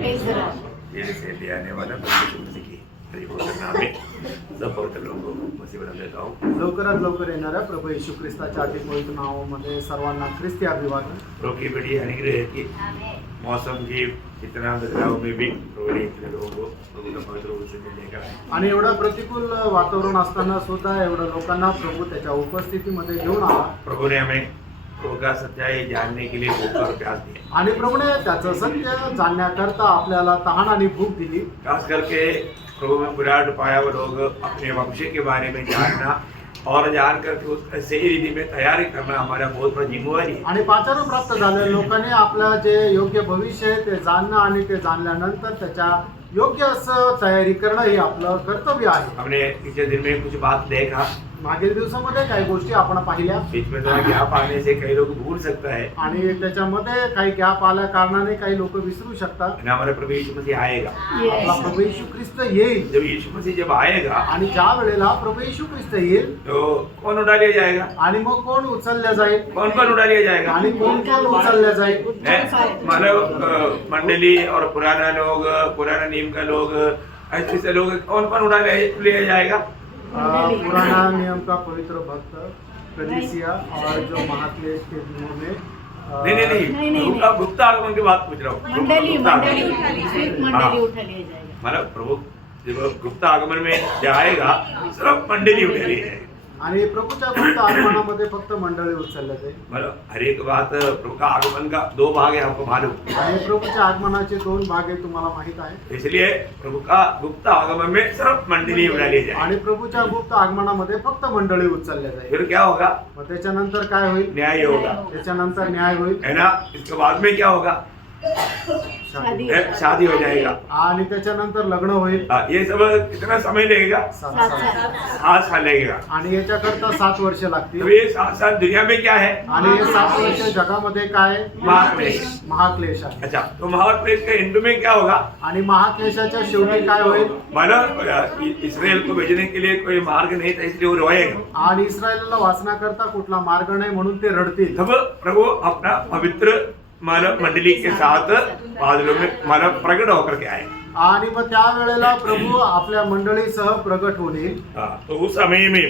ये से ले आने वाला प्रभु यीशु की परिपूर्ण नाम में सब पवित्र लोगों को मसीह बना देता हूँ। लवकरात लवकर येणाऱ्या प्रभु येशू ख्रिस्ताच्या अति पवित्र नावामध्ये सर्वांना ख्रिस्ती अभिवादन। प्रभु की बड़ी अनुग्रह है कि मौसम की इतना बदलाव में भी प्रभु ने इतने लोगों को प्रभु का पवित्र रूप से मिलने का आणि एवढं प्रतिकूल वातावरण असताना सुद्धा एवढं लोकांना प्रभू त्याच्या उपस्थितीमध्ये घेऊन आला। प्रभु ने हमें प्रभु का सच्चाई जानने के लिए भूख और प्यास दी। आणि प्रभूने त्याचं सत्य जाणण्याकरता आपल्याला तहान आणि भूक दिली। खास करके प्रभु में विराट पाया हुआ लोग अपने वंश के बारे में जानना और जान करके उसका सही रीति में तैयारी करना हमारा बहुत बड़ा जिम्मेवारी है। आणि पाचारण प्राप्त झालेल्या लोकांनी आपलं जे योग्य भविष्य आहे ते जाणणं आणि ते जाणल्यानंतर त्याच्या योग्य असं तयारी करणं हे आपलं कर्तव्य आहे। हमने पिछले दिन में कुछ बात देखा, मागील दिवसामध्ये काही गोष्टी आपण पाहिल्या। बीच में थोड़ा गैप आने से कई लोग भूल सकता है आणि त्याच्यामध्ये काही गॅप आल्या कारणाने काही लोक विसरू शकतात। हमारा प्रभु यीशु मसीह आएगा। आपला प्रभु येशू ख्रिस्त येईल। जब यीशु मसीह जब आएगा आणि ज्या वेळेला प्रभु येशू ख्रिस्त येईल तो कौन उठा लिया जाएगा? आणि मग कोण उचलल्या जाईल? कौन कौन उठा लिया जाएगा? आणि कोण कोण उचलल्या जाईल? मानव मंडली और पुराना लोग, पुराना नियम का लोग, ऐसे लोग कौन कौन उठा लिया जाएगा? पुराना नियम का पवित्र भक्त, कलीसिया और जो महाक्लेश के दिनों में नहीं, गुप्त आगमन की बात पूछ रहा हूँ। मंडली उठा लिया जाएगा। मतलब प्रभु जब गुप्त आगमन में जाएगा सिर्फ मंडली उठा ली जाएगी। आणि प्रभूच्या गुप्त आगमनामध्ये फक्त मंडळी उचलल्या जाईल। मतलब हर एक बात प्रभु का आगमन का दो भाग है, आपको मालूम। आणि प्रभूच्या आगमनाचे दोन भाग आहे, तुम्हाला माहित आहे। इसलिए प्रभु का गुप्त आगमन में सिर्फ मंडली उठा ली जाएगी। आणि प्रभूच्या गुप्त आगमनामध्ये फक्त मंडळी उचलल्या जाईल। फिर क्या होगा? मग त्याच्यानंतर काय होईल? न्याय होगा, त्याच्यानंतर न्याय होईल, है ना। इसके बाद में क्या होगा? शादी हो जाएगा आणि त्याच्यानंतर लग्न होईल। ये सब कितना समय लगेगा? 7 साल लगेगा। आणि याच्याकरता 7 वर्ष लागतील। तो ये 7 साल दुनिया में क्या है? आणि हे 7 वर्ष जगामध्ये काय? महाक्लेश। महाक्लेश आहे। अच्छा, तो महाक्लेश के एंड में क्या होगा? आणि महाक्लेशाच्या शेवटी काय होईल? मतलब इस्राएल को भेजने के लिए कोई मार्ग नहीं था, इसलिए वो रोएगा। आणि इस्रायलला वाचण्याकरता कुठला मार्ग नाही म्हणून ते रडतील। तब प्रभु अपना पवित्र मानव मंडली के साथ बादलों में मानव प्रकट होकर के आए। आणि मग त्या वेळेला प्रभू आपल्या मंडळीसह प्रगट होईल। तो उस समय में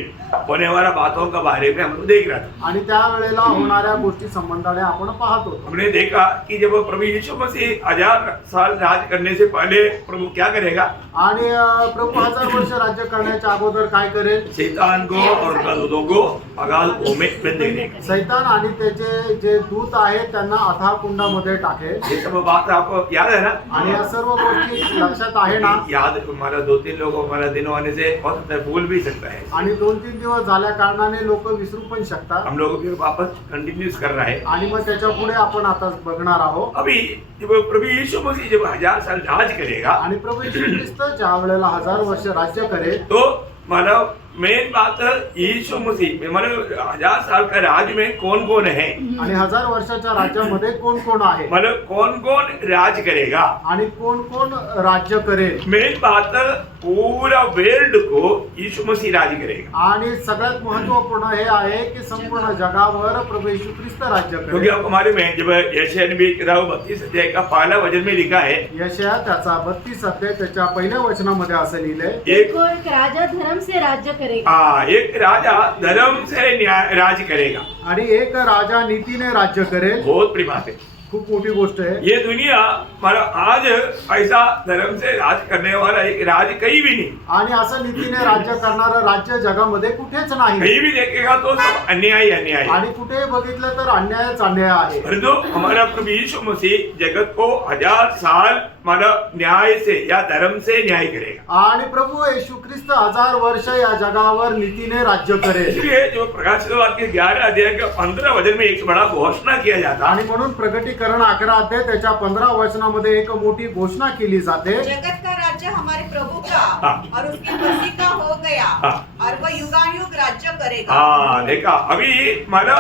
होने वाला बातों का बारे में हम लोग देख रहा था। आणि त्या वेळेला होणाऱ्या गोष्टी संबंधाने आपण पाहत होतो। हमने देखा कि जब प्रभु यीशु मसीह 1000 साल राज करने से पहले प्रभु क्या करेगा? आणि प्रभू 1000 वर्ष राज्य करण्याच्या अगोदर काय करेल? शैतान को और उनका दूतों को अगाध कुएं में बंद देगा। सैतान आणि त्याचे जे दूत आहेत त्यांना अथाह कुंडामध्ये टाकेल। ये सब बात आपको याद है ना? आणि या सर्व गोष्टी लक्षात आहे ना? याद हमारा 2-3 लोगों हमारा दिन होने से हो सकता है भूल भी सकता है। आणि 2-3 दिवस झाल्या कारणाने लोक विसरू पण शकतात। हम लोग फिर वापस कंटिन्यूस कर रहा है। आणि मग त्याच्या पुढे आपण आता बघणार आहोत। अभी जब प्रभु यीशु मसीह जब 1000 साल राज करेगा आणि प्रभू येशू ख्रिस्त ज्या वेळेला 1000 वर्ष राज्य करेल तो मानव मेन बात यीशु मसीह मतलब 1000 साल का राज में कौन कौन है? आणि 1000 वर्षाच्या राज्यामध्ये कोण कोण आहे? मतलब कौन कौन राज करेगा आणि कोण कोण राज्य करेल? मेन बात पूरा वर्ल्ड को यीशु मसीह राज करेगा। आणि सगळ्यात महत्त्वपूर्ण हे आहे की संपूर्ण जगावर प्रभु येशू ख्रिस्त राज्य क्योंकि करेल। आपको मालूम है जब यशायाह नबी किताब 32 अध्याय का पहला वचन में लिखा है, यशाया त्याचा 32 अध्याय त्याच्या पहिल्या वचनामध्ये असं लिहिलंय, एक राजा धर्म से राज्य करेगा। एक राजा धर्म से न्याय राज करेगा। आणि एक राजा नीतीने राज्य करेल। बहुत बड़ी बात है, खूप मोठी गोष्ट आहे। ये दुनिया मतलब आज ऐसा धर्म से राज करने वाला एक राज कहीं भी नहीं। आणि असं नीतीने राज्य करणारं राज्य जगामध्ये कुठेच नाही। कहीं भी देखेगा तो सब अन्याय ही अन्याय है। आणि कुठे बघितलं तर अन्यायच अन्याय आहे। परंतु हमारा प्रभु यीशु मसीह जगत को 1000 साल मानव न्याय से या धर्म से न्याय करेगा। आणि प्रभू येशू ख्रिस्त 1000 वर्ष या जगावर नीतीने राज्य करेल। इसलिए जो प्रकाशित वाक्य 11 अध्याय के 15 वचन में एक बड़ा घोषणा किया जाता है। आणि म्हणून प्रकटीकरण 11 अध्याय त्याच्या 15 वचनामध्ये एक मोठी घोषणा केली जाते। जगत का राज्य हमारे प्रभु का हाँ। और उसके मसीह का हो गया हाँ। और वह युगानुयुग राज्य करेगा। हाँ देखा, अभी माना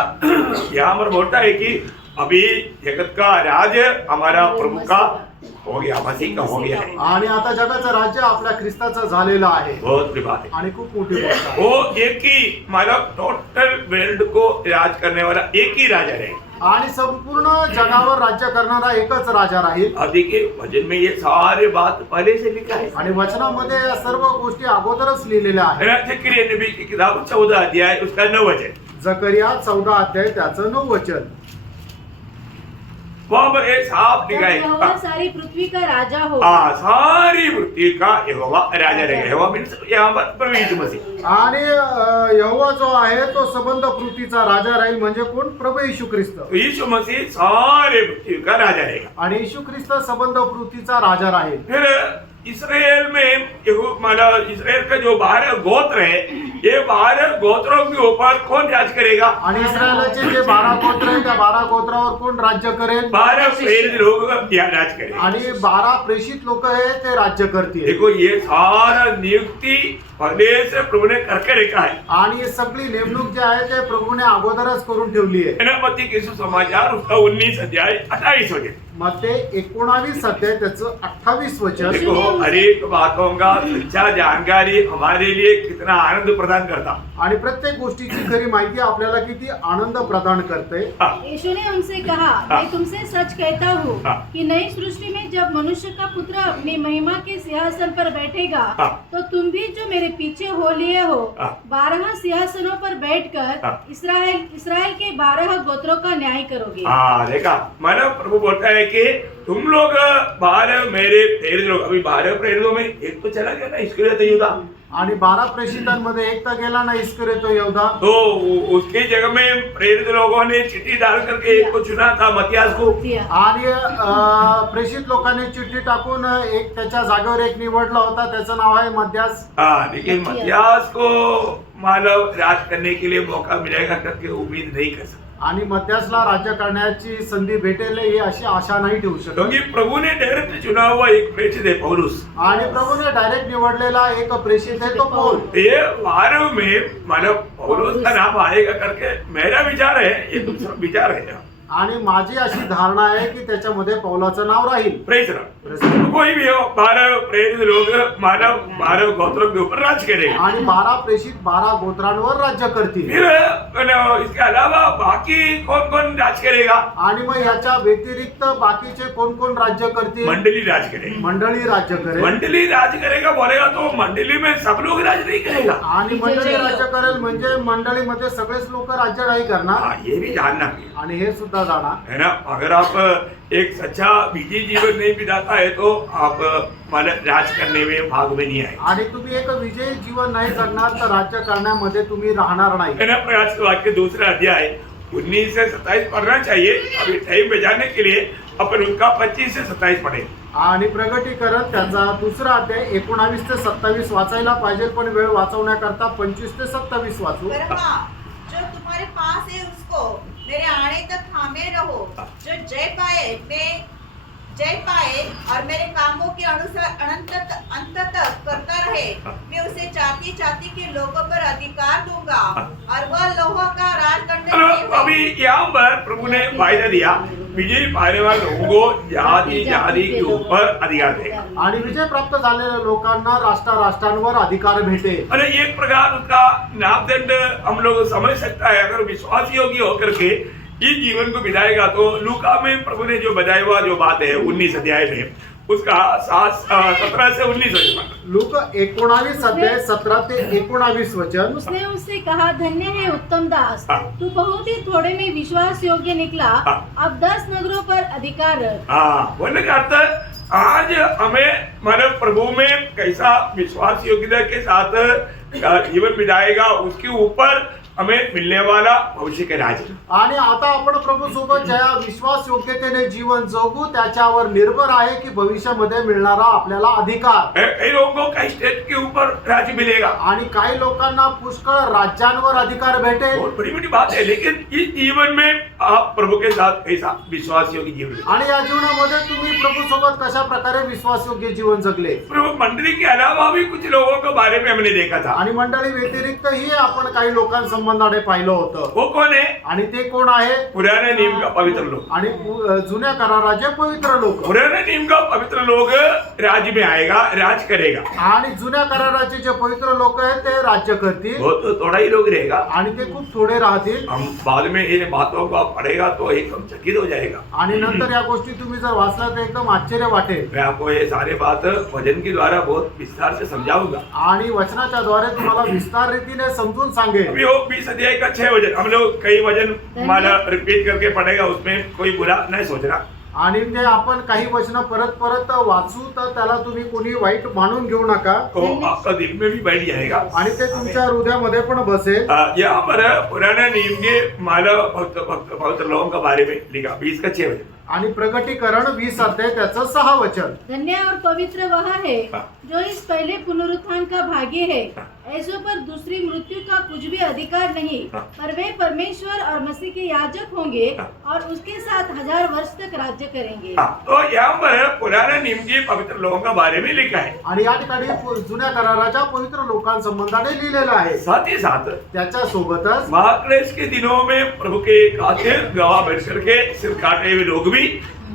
यहाँ पर बोलता है कि अभी जगत का राज हमारा प्रभु का हो गया, मसीह का हो गया है। आणि आता जगाचं राज्य आपल्या ख्रिस्ताचं झालेलं आहे। बहुत बड़ी बात है। आणि खूप मोठी गोष्ट आहे। वो एक ही मतलब टोटल वर्ल्ड को राज करने वाला एक ही राजा रहेगा। आणि संपूर्ण जगावर राज्य करणारा एकच राजा राहील. अब देखिए वचन में ये सारे बात पहले से लिखा है. आणि वचनामध्ये या सर्व गोष्टी अगोदरच लिहिलेल्या आहेत. जकरिया नबी की किताब 14 अध्याय उसका 9 वचन. जकरिया 14 अध्याय त्याचं 9 वचन. वहां पर एक साफ लिखा यहोवा है. सारी पृथ्वी का राजा हो. हाँ, सारी पृथ्वी का यहोवा राजा रहेगा. यहोवा मीन्स यहाँ पर प्रभु यीशु मसीह. आणि यहोवा जो आहे तो संबंध पृथ्वीचा राजा राहील. म्हणजे कोण? प्रभू येशू ख्रिस्त. तो यीशु मसीह सारे पृथ्वी का राजा रहेगा. आणि येशू ख्रिस्त संबंध पृथ्वीचा राजा राहील. फिर इसराइल में मतलब इसराइल का जो 12 गोत्र है, ये 12 गोत्रों के ऊपर कौन राज करेगा? आणि इस्रायलाचे जे 12 गोत्र आहेत त्या 12 गोत्रावर कोण राज्य करेल? 12 प्रेरित लोग यहाँ राज करेंगे. आणि 12 प्रेषित लोक आहेत ते राज्य करतील. देखो ये सारा नियुक्ति पहले से प्रभु ने करके रखा है. आणि ही सगळी नेमणूक जी आहे ते प्रभूने अगोदरच करून ठेवली आहे. मत्ती के सुसमाचार उसका 19 अध्याय 28 वचन. मध्ये 19 अध्याय त्याचं 28 वचन. देखो हर एक बातों का सच्चा जानकारी हमारे लिए कितना आनंद प्रदान करता. आणि प्रत्येक गोष्टीची खरी माहिती आपल्याला किती आनंद प्रदान करते. यीशु ने उनसे कहा, मैं तुमसे सच कहता हूँ कि नई सृष्टि में जब मनुष्य का पुत्र अपनी महिमा के सिंहासन पर बैठेगा, तो तुम भी जो मेरे पीछे हो लिए हो 12 सिंहासनों पर बैठकर इस्राएल के 12 गोत्रों का न्याय करोगे. हाँ देखा, मानो प्रभु बोलता है कि तुम लोग 12 मेरे प्रेरित लोग. अभी 12 प्रेरितों में एक तो चला गया ना, इसके लिए तो युदा. आणि 12 प्रेषितांमध्ये एक तर गेला ना, इस्करियोत यहूदा. तो उसकी जगह में प्रेरित लोगों ने चिट्ठी डाल करके एक को चुना था, मत्तियास को. आणि प्रेषित लोकांनी चिठ्ठी टाकून एक त्याच्या जागेवर एक निवडला होता, त्याचं नाव आहे मत्तियास. हाँ, लेकिन मत्तियास को मानव राज करने के लिए मौका मिलेगा करके उम्मीद नहीं कर सकता. आणि मत्तियासला राज्य करण्याची संधी भेटेल ही अशी आशा नाही ठेवू शकत. क्योंकि प्रभु ने डायरेक्ट चुना हुआ एक प्रेषित है पौलुस. आणि प्रभूने डायरेक्ट निवडलेला एक प्रेषित है तो पौल. ये 12 में मानव पौलुस का नाम आएगा करके मेरा विचार है, ये दूसरा विचार है. आणि माझी अशी धारणा आहे की त्याच्यामध्ये पौलाचं नाव राहील. प्रेस कोई भी हो, 12 प्रेरित लोग मानव 12 गोत्रों के ऊपर राज करेगा. आणि 12 प्रेषित 12 गोत्रांवर राज्य करतील. फिर इसके अलावा बाकी कौन कौन राज करेगा? आणि मग याच्या व्यतिरिक्त बाकीचे कोण कोण राज्य करतील? मंडली राज करेगी. मंडळी राज्य करेल. मंडली राज करेगा बोलेगा तो मंडली में सब लोग राज नहीं करेगा. आणि मंडळी राज्य करेल म्हणजे मंडळीमध्ये सगळेच लोक राज्य नाही करणार. हाँ, ये भी जानना आणि हे सुद्धा जाणा है ना. अगर आप एक सच्चा विजयी जीवन नहीं बिताता है तो आप मतलब राज करने में भाग में नहीं आए. आणि तुम्ही एक विजयी जीवन नाही जगणार तर राज्य करण्यामध्ये तुम्ही राहणार नाही. है ना. प्रयास के वाक्य 2 अध्याय 19 से 27 पढ़ना चाहिए. अभी टाइम बचाने के लिए अपन उनका 25 से 27 पढ़े. आणि प्रगटीकरण त्याचा 2 अध्याय 19 ते 27 वाचायला पाहिजे, पण वेळ वाचवण्याकरता 25 ते 27 वाचू. ब्रह्मा, जो तुम्हारे पास है उसको मेरे आने तक थामे रहो. जो जय पाए और मेरे कामों के अनुसार अंत तक करता रहे, मैं उसे जाति जाति के लोगों पर अधिकार दूंगा और वह लोहा का राज करने के अभी यहाँ पर प्रभु ने वायदा दिया विजय पाने वाले लोगों को जाति जाति के ऊपर अधिकार देगा. आणि विजय प्राप्त झालेल्या लोकांना राष्ट्रांवर अधिकार भेटेल. और एक प्रकार उसका नापदंड हम लोग समझ सकता है. अगर विश्वास योग्य होकर के इस जीवन को बिताएगा तो लूका में प्रभु ने जो बताया हुआ जो बात है 19 अध्याय में उसका 17 से 19 वचन. लूक 19 अध्याय 17 ते 19 वचन. उसने उससे कहा, धन्य है उत्तम दास, तू बहुत ही थोड़े में विश्वास योग्य निकला, अब 10 नगरों पर अधिकार रख. हाँ, बोलने का अर्थ आज हमें मानव प्रभु में कैसा विश्वास योग्यता के साथ जीवन बिताएगा उसके ऊपर हमें मिलने वाला भविष्य के राज्य. आणि आता आपण प्रभू सोबत ज्या विश्वास योग्यतेने जीवन जगू त्याच्यावर निर्भर आहे की भविष्यामध्ये मिळणारा आपल्याला अधिकार. कई लोगों को कई स्टेट के ऊपर राज्य मिलेगा. आणि काही लोकांना पुष्कळ राज्यांवर अधिकार भेटेल. बहुत बड़ी बड़ी बात है. लेकिन इस जीवन में आप प्रभु के साथ कैसा विश्वास योग्य जीवन. आणि या जीवनामध्ये तुम्ही प्रभु सोबत कशा प्रकारे विश्वास योग्य जीवन जगले. प्रभु मंडली के अलावा भी कुछ लोगों के बारे में हमने देखा था. आणि मंडळी व्यतिरिक्त ही आपण काही लोकांसंबंधाने पाहिलं होतं. वो कौन है? आणि ते कोण आहे? पुराने नियम का पवित्र लोग. आणि जुन्या कराराचे पवित्र लोक. पुराने नियम का पवित्र लोग राज्य में आएगा, राज करेगा. आणि जुन्या कराराचे जे पवित्र लोक आहेत ते राज्य करतील. वो तो थोड़ा ही लोग रहेगा. आणि ते खूप थोडे राहतील. हम बाद में इन बातों को पढ़ेगा तो एकदम चकित हो जाएगा। आणि नंतर या गोष्टी तुम्ही जर वाचला तर एकदम आश्चर्य वाटेल. मैं आपको ये सारे बात वचन के द्वारा बहुत विस्तार से समझाऊंगा। आणि वचनाच्या द्वारे तुम्हाला विस्तार रीतीने समजून सांगेल. अभी वो 20 अध्याय का 6 वचन हम लोग कई वचन हमारा रिपीट करके पढ़ेगा, उसमें कोई बुरा नहीं सोचना। आणि ते आपण काही वचन परत परत वाचू तर त्याला तुम्ही कोणी वाईट मानून घेऊ नका. तो आपका दिल में भी बैठ जाएगा आणि ते तुमच्या हृदयामध्ये पण बसेल. यहाँ पर पुराने नियम के मानव पवित्र लोगों के बारे में लिखा 20 का 6 वचन। आणि प्रकटीकरण 20 अध्याय त्याचं 6 वचन. धन्य और पवित्र वह है जो इस पहले पुनरुत्थान का भागी है। ऐसों पर दूसरी मृत्यु का कुछ भी अधिकार नहीं, पर वे परमेश्वर और मसीह के याजक होंगे और उसके साथ 1000 वर्ष तक राज्य करेंगे। तो यहाँ पर पुराने नियम के पवित्र लोगों के बारे में लिखा है। आणि या ठिकाणी जुन्या कराराच्या पवित्र लोकांसंबंधाने लिहिलेलं आहे. साथ ही साथ त्याच्या सोबतच महाक्लेश के दिनों में प्रभु के खातिर गवाह बन करके सिर काटे हुए लोग भी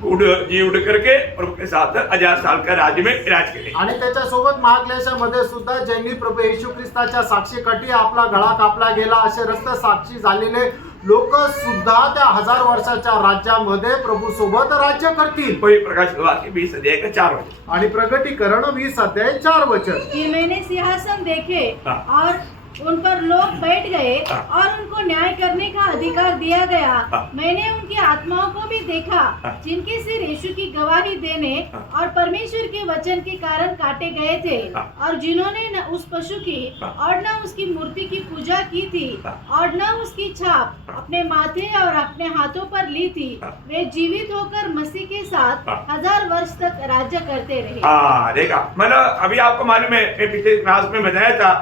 उड़ करके प्रभु के साथ 1000 साल का राज्य में राज करें। आणि त्याच्यासोबत महाक्लेशामध्ये सुद्धा ज्यांनी प्रभू येशू ख्रिस्ताच्या साक्षीकाठी आपला गळा कापला गेला असे रक्त साक्षी झालेले लोक सुद्धा त्या 1000 वर्षाच्या राज्यामध्ये प्रभू सोबत राज्य करतील. कोई प्रकाश वाक्य 20 अध्याय का 4 वचन। आणि प्रकटीकरण 20 अध्याय 4 वचन. फिर मैंने सिंहासन देखे हाँ। और उन पर लोग बैठ गए हाँ। और उनको न्याय करने का अधिकार दिया गया। हाँ। मैंने उनकी आत्माओं को भी देखा हाँ। जिनके सिर यीशु की गवाही देने हाँ। और परमेश्वर के वचन के कारण काटे गए थे, हाँ। और जिन्होंने न उस पशु की हाँ। और न उसकी मूर्ति की पूजा की थी हाँ। और न उसकी छाप हाँ। अपने माथे और अपने हाथों पर ली थी, हाँ। वे जीवित होकर मसीह के साथ हाँ। 1000 वर्ष तक राज्य करते रहे। हाँ देखा, मतलब अभी आपको मालूम है, मैं पिछले क्लास में बताया था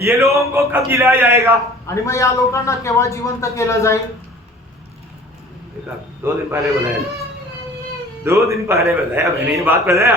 ये लोगों को कब जिलाया जाएगा। आणि मग या लोकांना केव्हा जिवंत केलं जाईल. देखा, 2 दिन पहले बताया, 2 दिन पहले बताया, मैंने ये बात बताया।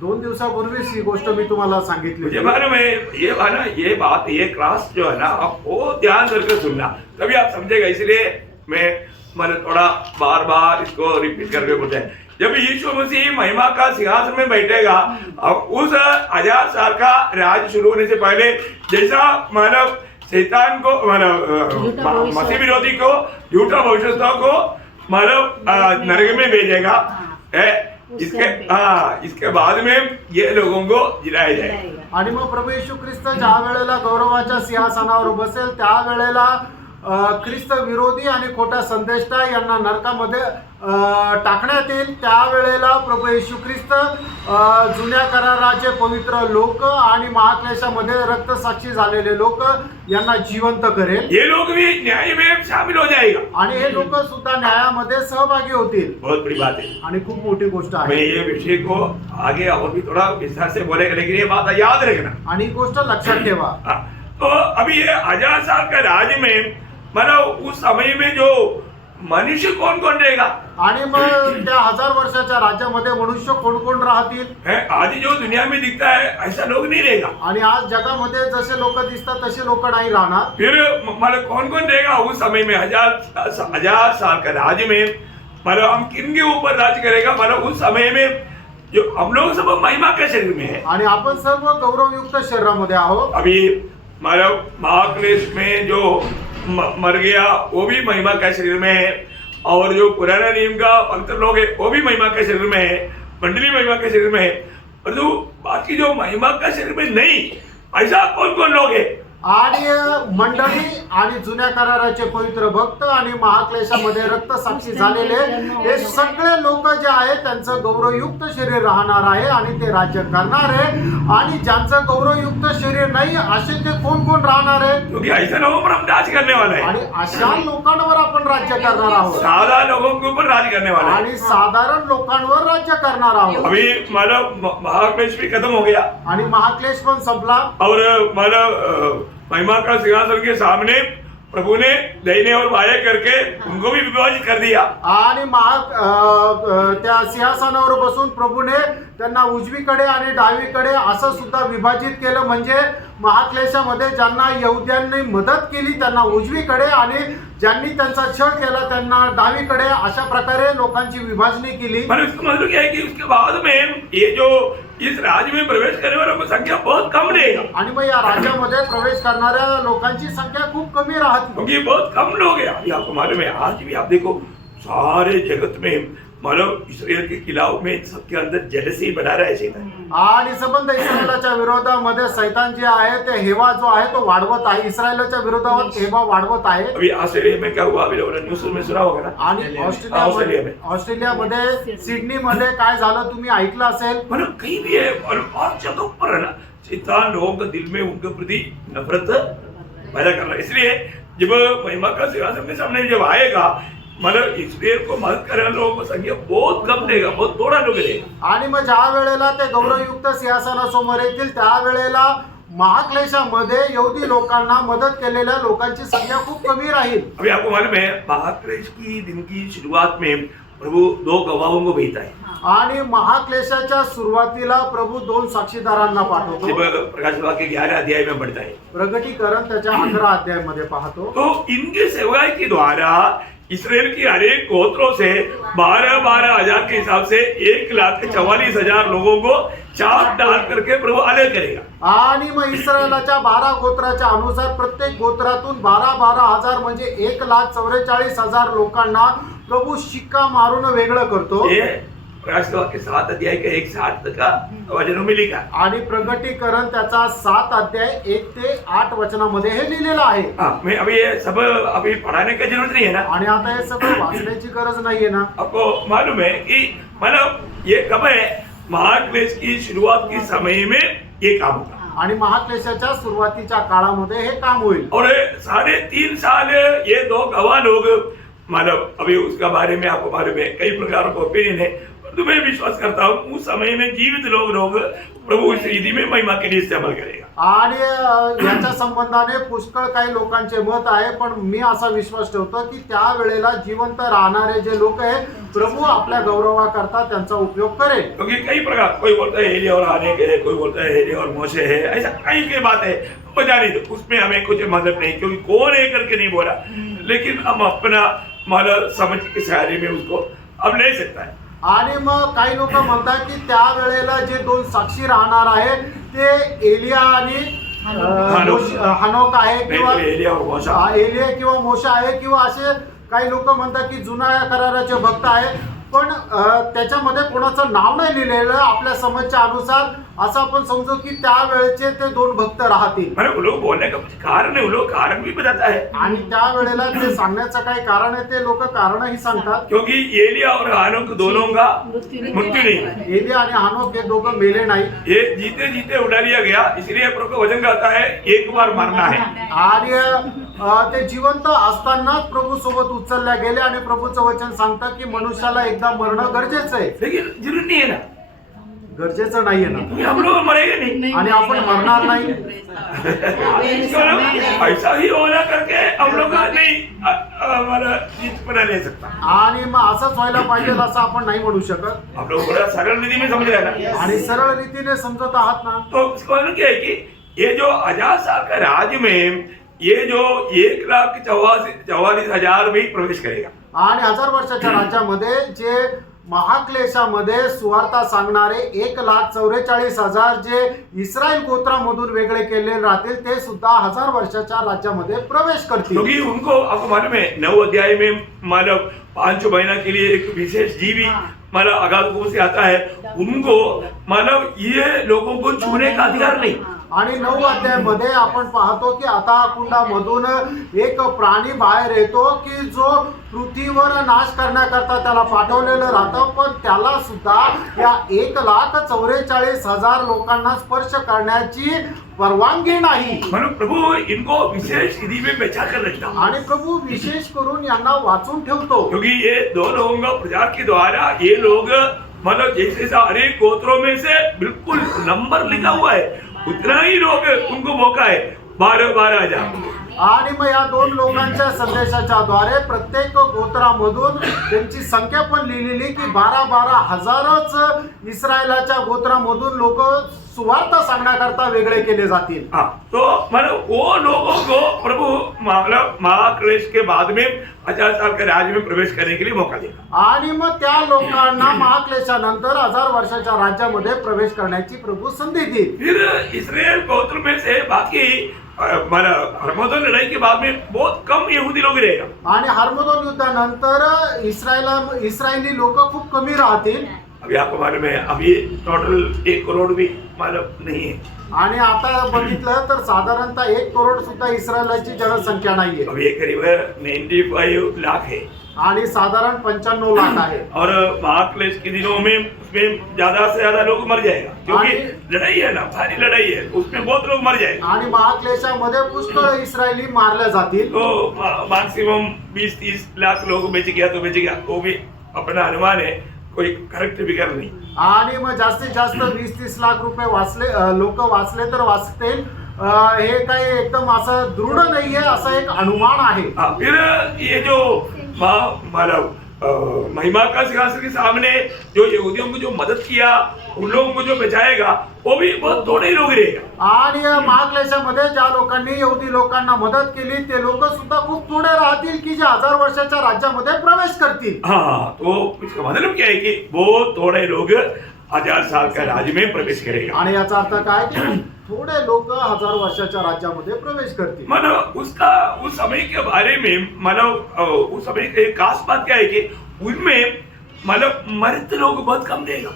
2 दिवसापूर्वीच ही गोष्ट मी तुम्हाला सांगितली मुझे होती. मालूम है ये ना ये बात, ये क्लास जो है ना, आपको ध्यान करके सुनना, तभी आप समझेगा। इसलिए मैंने थोड़ा बार बार इसको रिपीट करके बोलते हैं। जब यीशु मसीह महिमा का सिंहासन में बैठेगा, अब उस 1000 साल का राज शुरू होने से पहले जैसा मानव शैतान को, मानव मसीह विरोधी को, झूठा भविष्यवक्ता को मानव नरक में भेजेगा, इसके बाद में ये लोगों को जिलाया जाएगा। आणि मग प्रभू येशू ख्रिस्त ज्या वेळेला गौरवाच्या सिंहासनावर बसेल त्या वेळेला ख्रिस्त विरोधी आणि खोटा संदेष्टा यांना नरकामध्ये टाकण्यात येईल. त्यावेळेला प्रभू येशू ख्रिस्त जुन्या कराराचे पवित्र लोक आणि महाक्लेशामध्ये रक्तसाक्षी झालेले लोक यांना जिवंत करेल. ये लोग भी न्याय में शामिल हो जाएगा आणि हे लोक सुद्धा न्यायामध्ये सहभागी होतील. बहुत बड़ी बात है। आणि खूप मोठी गोष्ट मैं आहे. ये विषय को आगे और भी थोड़ा विस्तार से बोलेगा, लेकिन ये बात याद रखना। आणि ही गोष्ट लक्षात ठेवा. तो अभी ये 1000 साल का राज में मतलब उस समय में जो मनुष्य कौन कौन रहेगा, आणि मग त्या 1000 वर्षाच्या राज्यामध्ये मनुष्य कोण कोण राहतील. आज जो दुनिया में दिखता है ऐसा लोग नहीं रहेगा। आणि आज जगामध्ये जसे लोक दिसतात तसे लोक नाही राहणार. फिर मतलब कौन कौन रहेगा उस समय में 1000 साल का राज में, मतलब हम किन के ऊपर राज करेगा, मतलब उस समय में जो हम लोग सब महिमा के शरीर में है। आणि आपण सर्व गौरवयुक्त शरीरामध्ये आहोत. अभी मतलब महाक्लेश में जो मर गया वो भी महिमा का शरीर में है, और जो पुराना नियम का पवित्र लोग है वो भी महिमा के शरीर में है, मंडली महिमा के शरीर में है, और जो बाकी जो महिमा का शरीर में नहीं, ऐसा कौन कौन लोग है. आणि मंडळी आणि जुन्या कराराचे पवित्र भक्त आणि महाक्लेशामध्ये रक्तसाक्षी झालेले हे सगळे लोक जे आहेत त्यांचं गौरवयुक्त शरीर राहणार आहे आणि ते राज्य करणार आहे. आणि ज्यांचं गौरवयुक्त शरीर नाही असे ते कोण कोण राहणार आहे. क्योंकि ऐसा लोगों पर हम राज करने वाला है, आणि अशा लोकांवर आपण राज्य करणार आहोत. सादा लोगों के ऊपर राज करने वाला है. आणि साधारण लोकांवर राज्य करणार आहोत. अभी मतलब महाक्लेश भी खत्म हो गया, आणि महाक्लेश पण संपला. और मतलब महिमा का सिंहासन के सामने प्रभु ने दाहिने और बाएं करके उनको भी विभाजित कर दिया. आणि त्या सिंहासनावर बसून प्रभूने त्यांना उजवीकडे आणि डावीकडे असं सुद्धा विभाजित केलं. म्हणजे महाक्लेशामध्ये ज्यांना यहुद्यांनी मदत केली त्यांना उजवीकडे आणि ज्यांनी त्यांचा छळ केला त्यांना डावीकडे, अशा प्रकारे लोकांची विभाजणी केली. मैंने उसका मतलब क्या है कि उसके बाद में ये जो इस राज्य में प्रवेश करने वालों की संख्या बहुत कम रहेगी, आणि मग या राज्यामध्ये प्रवेश करणाऱ्या लोकांची संख्या खूप कमी राहते. क्योंकि बहुत कम लोग हैं. अभी आपको मालूम है, आज भी आप देखो सारे जगत में मतलब इसराइल के खिलाफ में सबके अंदर जेलसी बढ़ा रहा है शैतान. आणि संबंध इस्रायलाच्या विरोधामध्ये सैतान जे आहे ते हेवा जो आहे तो वाढवत आहे. इस्रायलाच्या विरोधात हेवा वाढवत आहे. अभी ऑस्ट्रेलिया में क्या हुआ, अभी लोगों ने न्यूज में सुना होगा ना. आणि ऑस्ट्रेलिया ऑस्ट्रेलियामध्ये सिडनीमध्ये काय झालं तुम्ही ऐकलं असेल. मतलब कहीं भी है और जगह पर है ना, शैतान लोगों के दिल में उनके प्रति नफरत पैदा कर रहा है. इसलिए जब महिमा का सिंहासन के सामने जब आएगा, मतलब इसराइल को मदद करने वाले लोगों की संख्या बहुत कम रहेगा, बहुत थोड़ा लोग रहेगा. आणि मग ज्या वेळेला ते गौरवयुक्त सिंहासनासमोर येतील त्या वेळेला महाक्लेशामध्ये यहुदी लोकांना मदत केलेल्या लोकांची संख्या खूप कमी राहील. अभी आपको मालूम है, महाक्लेश की दिन की शुरुआत में प्रभु 2 गवाहों को भेजता है. आणि महाक्लेशाच्या सुरुवातीला प्रभु 2 साक्षीदारांना पाठवतो. जब प्रकाश वाक्य 11 अध्याय में बढ़ता है, प्रगटीकरण त्याच्या 11 अध्यायामध्ये पाहतो. तो इनके सेवकाई के द्वारा इसराइल की हरेक गोत्रों से 12-12 हजार के हिसाब से 1,44,000 लोगों को चाप डाल करके प्रभु अलग करेगा. आणि मग इस्रायलाच्या 12 गोत्राच्या अनुसार प्रत्येक गोत्रातून 12-12 हजार म्हणजे 1,44,000 लोकांना प्रभु शिक्का मारून वेगळं करतो. ये प्रकाश वाक्य 7 अध्याय का 1-8 का वचनों में लिखा है. आणि प्रगटीकरण त्याचा 7 अध्याय 1 ते 8 वचनामध्ये हे लिहिलेलं आहे. हाँ, मैं अभी ये सब अभी पढ़ाने की जरूरत नहीं है ना. आणि आता हे सगळं वाचण्याची गरज नाहीये ना. आपको मालूम है कि मतलब ये कब है, महाक्लेश की शुरुआत के समय में ये काम होगा. आणि महाक्लेशाच्या सुरुवातीच्या काळामध्ये हे काम होईल. और 3.5 साल ये 2 गवाह लोग, मतलब अभी उसका बारे में आपको मालूम है, कई प्रकार का ओपिनियन है, परंतु मैं विश्वास करता हूँ उस समय में जीवित लोग प्रभु इस विधि में महिमा के लिए इस्तेमाल करेगा. आणि याच्या संबंधाने पुष्कळ काही लोकांचे मत आहे, पण मी असा विश्वास ठेवतो की त्या वेळेला जिवंत राहणारे जे लोक आहेत प्रभु आपल्या गौरवाकरता त्यांचा उपयोग करेल. क्योंकि कई प्रकार, कोई बोलता है एलिया और आने के, कोई बोलता है एलिया और मोशे है, ऐसा कई की बात है, बता नहीं दो, उसमें हमें कुछ मतलब नहीं, क्योंकि कौन है करके नहीं बोला, लेकिन हम अपना मतलब समझ के सहारे में उसको अब ले सकता है. आणि मग काही लोक म्हणतात की त्या वेळेला जे 2 साक्षी राहणार आहेत ते एलिया आणि हनोक आहे किंवा एलिया और मोशा, एलिया किंवा मोशा आहे किंवा असे काही लोक म्हणतात की जुन्या कराराचे भक्त आहे, पण त्याच्यामध्ये कोणाचं नाव नाही लिहिलेलं. आपल्या समजच्या अनुसार असं आपण समजू की त्या वेळेचे ते 2 भक्त राहतील. वो लोग बोलने का कुछ कारण है, वो लोग कारण भी बताता है. आणि त्या वेळेला ते सांगण्याचं काही कारण आहे, ते लोक कारणही सांगतात. क्योंकि एलिया और हानोक दोनों का मृत्यु नहीं, एलिया आणि हानोक हे दोघं मेले नाही. ये जीते जीते उठा लिया गया, इसलिए प्रभु का वचन कहता है एक बार मरना है. आणि ते जिवंत असतानाच प्रभू सोबत उचलल्या गेले आणि प्रभूचं वचन सांगतं की मनुष्याला एकदा मरणं गरजेचं आहे. लेकिन जरूरी नहीं है ना, गरजेचं नाहीये ना. हम लोग मरेंगे नहीं, आणि आपण मरणार नाही. ऐसा ही होना करके हम लोग नहीं हमारा जीत बना ले सकता. आणि मग असंच व्हायला पाहिजे असं आपण नाही म्हणू शकत. आप लोग बड़ा सरल रीति में समझ रहे हैं ना. आणि सरळ रीतीने समजत आहात ना. तो इसका मतलब क्या है कि ये जो 1000 साल का राज्य में ये जो 1,44,000 में प्रवेश करेगा. आणि 1000 वर्षाच्या राज्यामध्ये जे महाक्लेशामध्ये सुवार्ता सांगणारे 1,44,000 जे इस्रायल गोत्रामधून वेगळे केलेले राहतील ते सुद्धा 1000 वर्षाच्या राज्यामध्ये प्रवेश करतील. क्योंकि उनको आपको मालूम है 9 अध्याय में मतलब 5 महीना के लिए एक विशेष जीवी मतलब अगाध से आता है, उनको मतलब ये लोगों को छूने का अधिकार नहीं. आणि 9 अध्यायामध्ये आपण पाहतो की आता कुंडामधून एक प्राणी बाहेर येतो की जो पृथ्वीवर नाश करण्याकरता त्याला पाठवलेलं राहतं, पण त्याला सुद्धा या 1,44,000 लोकांना स्पर्श करण्याची परवानगी नाही. म्हणून प्रभू इनको विशेष विधि में बचा कर रखता. आणि प्रभू विशेष करून यांना वाचून ठेवतो. क्योंकि ये 2 लोगों का प्रचार के द्वारा ये लोग मतलब जैसे अनेक गोत्रों में से बिल्कुल नंबर लिखा हुआ है, उतना ही लोग उनको मौका है 12-12 हजार. आणि मग या दोन लोकांच्या संदेशाच्या द्वारे प्रत्येक गोत्रामधून त्यांची संख्या पण लिहिलेली की 12 हजारच इस्रायलाच्या गोत्रामधून लोक सुवार्ता सांगण्याकरता वेगळे केले जातील. हाँ, तो मतलब वो लोगों को प्रभु मतलब महाक्लेश के बाद में 1000 साल के राज्य में प्रवेश करने के लिए मौका देगा. आणि मग त्या लोकांना महाक्लेशानंतर 1000 वर्षाच्या राज्यामध्ये प्रवेश करण्याची प्रभू संधी देईल. फिर इस्राएल गोत्र में से बाकी मतलब हरमोदन लड़ाई के बाद में बहुत कम यहूदी लोग रहेगा. आणि हर्मोदोन युद्धानंतर इस्रायली लोक खूप कमी राहतील. अभी आपको मालूम है अभी टोटल 1 करोड़ भी मालूम नहीं है. आणि आता बघितलं तर साधारणतः 1 करोड सुद्धा इस्रायलाची जनसंख्या नाहीये. अभी ये करीब 95 लाख है. आणि साधारण 95 लाख आहे. और महाक्लेश के दिनों में उसमें ज्यादा से ज्यादा लोग मर जाएगा क्योंकि लड़ाई है ना, भारी लड़ाई है, उसमें बहुत लोग मर जाएंगे. आणि महाक्लेशामध्ये पुष्कळ इस्रायली मारले जातील. तो मैक्सिमम 20-30 लाख लोग बेच गया तो बेच गया, वो भी अपना अनुमान है, कोई करेक्ट फिगर नहीं. आणि मग जास्तीत जास्त 20-30 लाख रुपये वाचले लोक वाचले तर वाचतील. हे काही एकदम असं दृढ नाहीये, असं एक अनुमान आहे. फिर ये जो मतलब महिमा का सिंहासन के सामने जो यहूदियों को जो मदद किया, उन लोगों को जो बचाएगा वो भी बहुत थोड़े ही लोग रहेगा. आणि महाक्लेशामध्ये ज्या लोकांनी यहुदी लोकांना मदत केली ते लोक सुद्धा खूप थोडे राहतील की जे 1000 वर्षाच्या राज्यामध्ये प्रवेश करतील. हाँ, तो इसका मतलब क्या है कि बहुत थोड़े लोग 1000 साल का राज्य में प्रवेश करेगा. आणि याचा अर्थ काय की थोडे लोक 1000 वर्षाच्या राज्यामध्ये प्रवेश करतील. मतलब उसका उस समय के बारे में मतलब उस समय की एक खास बात क्या है कि उनमें मतलब मरते लोग बहुत कम देगा.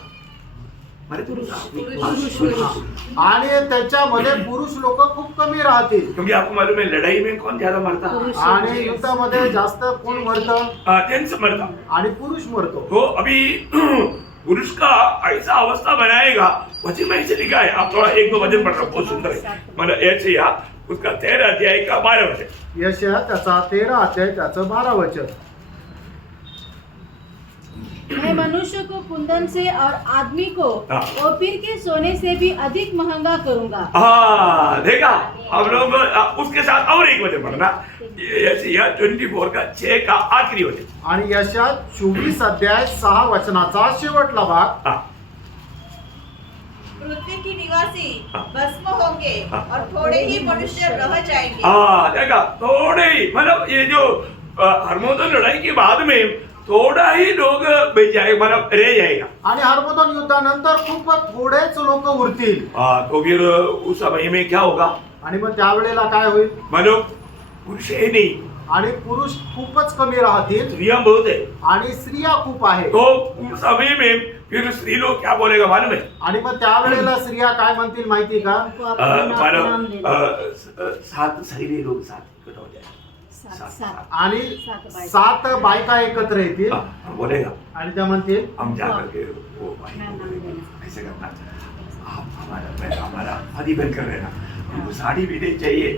मरते लोग आणि त्याच्यामध्ये पुरुष लोक खूप कमी राहतील. क्योंकि आपको मालूम है लड़ाई में कौन ज्यादा मरता, आणि युद्धामध्ये जास्त कोण मरतं, जेंट्स मरता. आणि पुरुष मरतो. तो अभी पुरुष का ऐसा अवस्था बनाएगा, वचन में ऐसे लिखा है. आप थोड़ा 1-2 वचन पढ़ रहा बहुत सुंदर है. मतलब ऐसे या उसका 13 अध्याय का 12 वचन. यशया त्याचा 13 अध्याय त्याचं 12 वचन. मैं मनुष्य को कुंदन से और आदमी को हाँ। ओपीर के सोने से भी अधिक महंगा करूंगा. हाँ, देखा हम लोग उसके साथ और एक वचन पढ़ना. यशायाह 24 का 6 का आखिरी वचन. आणि यशया 24 अध्याय 6 वचनाचा शेवटला भाग. हाँ, पृथ्वी की निवासी हाँ। भस्म होंगे हाँ। और थोड़े ही मनुष्य रह जाएंगे. हाँ, देखा थोड़े ही मतलब ये जो हरमोदन लड़ाई के बाद में थोड़ा ही लोग बच जाए मतलब रह जाएगा. आणि हर्मोदन युद्धानंतर खूप थोडेच लोक उरतील. हाँ, तो फिर उस समय में क्या होगा, आणि मग त्यावेळेला काय होईल, मतलब पुरुष है नहीं, आणि पुरुष खूपच कमी राहतील स्त्रियां बहुत है. आणि स्त्रिया खूप आहे. तो उस समय में फिर स्त्री लोग क्या बोलेगा मालूम है, आणि मग त्यावेळेला स्त्रिया काय म्हणतील माहिती का, उनको अपने नाम नाम मतलब देना. 7 सहेली लोग साथ इकट्ठा हो जाए. सात. आणि बायका. 7 बायका एकत्र येतील हाँ, बोलेगा आणि त्या म्हणतील हम जा करके वो भाई नाम को नाम देना. ऐसे करना, आप हमारा आदि बनकर रहना, हमको साड़ी भी नहीं चाहिए,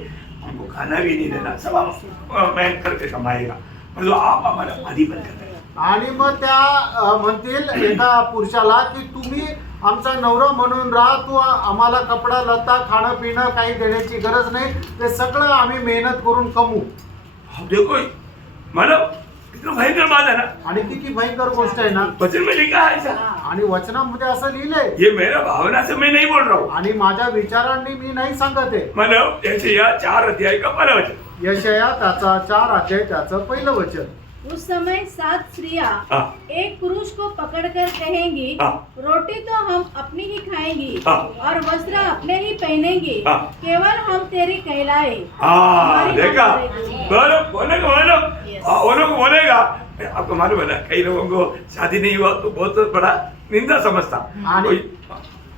हमको खाना भी नहीं देना, सब हम मैं करके कमाएगा, मतलब आप हमारा आदि बनकर रहना. आणि मग त्या म्हणतील एका पुरुषाला की तुम्ही आमचा नवरा म्हणून राहा, तू आम्हाला कपडा लता खाणं पिणं काही देण्याची गरज नाही, ते सगळं आम्ही मेहनत करून कमवू. अब देखो मतलब कितना भयंकर बात है ना. आणि किती भयंकर गोष्ट आहे ना. वचन में लिखा है ऐसा. आणि वचनामध्ये असं लिहिलंय. ये मेरा भावना से मैं नहीं बोल रहा हूँ, आणि माझ्या विचारांनी मी नाही सांगत आहे. मतलब ऐसे या 4 अध्याय का 12 वचन. यशया त्याचा 4 अध्याय त्याचं पहिलं वचन. उस समय 7 स्त्रियां हाँ। एक पुरुष को पकड़कर कहेंगी, हाँ। रोटी तो हम अपनी ही खाएंगी हाँ। और वस्त्र अपने ही पहनेंगे, हाँ। केवल हम तेरी कहलाए. हाँ, हमारी देखा बात रहेगी. बोलेगा Yes. वो लोग बोलेगा. आपको मालूम है ना, कई लोगों को शादी नहीं हुआ तो बहुत बड़ा निंदा समझता. आणि कोई-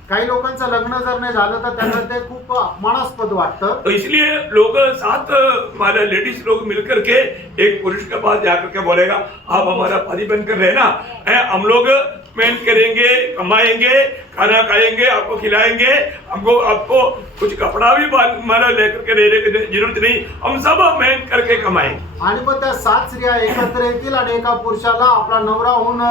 काही लोकांचं लग्न जर नाही झालं तर त्यांना ते खूप अपमानास्पद वाटतं. तो इसलिए लोग 7 हमारे लेडीज लोग मिलकर के एक पुरुष के पास जाकर के बोलेगा आप हमारा पति बनकर रहना है, हम लोग मेहनत करेंगे, कमाएंगे, खाना खाएंगे, आपको खिलाएंगे, हमको आपको कुछ कपड़ा भी हमारा लेकर के रहने की जरूरत नहीं, हम सब मेहनत करके कमाएंगे. आणि मग त्या 7 स्त्रिया एकत्र येतील आणि एका पुरुषाला आपला नवरा होऊन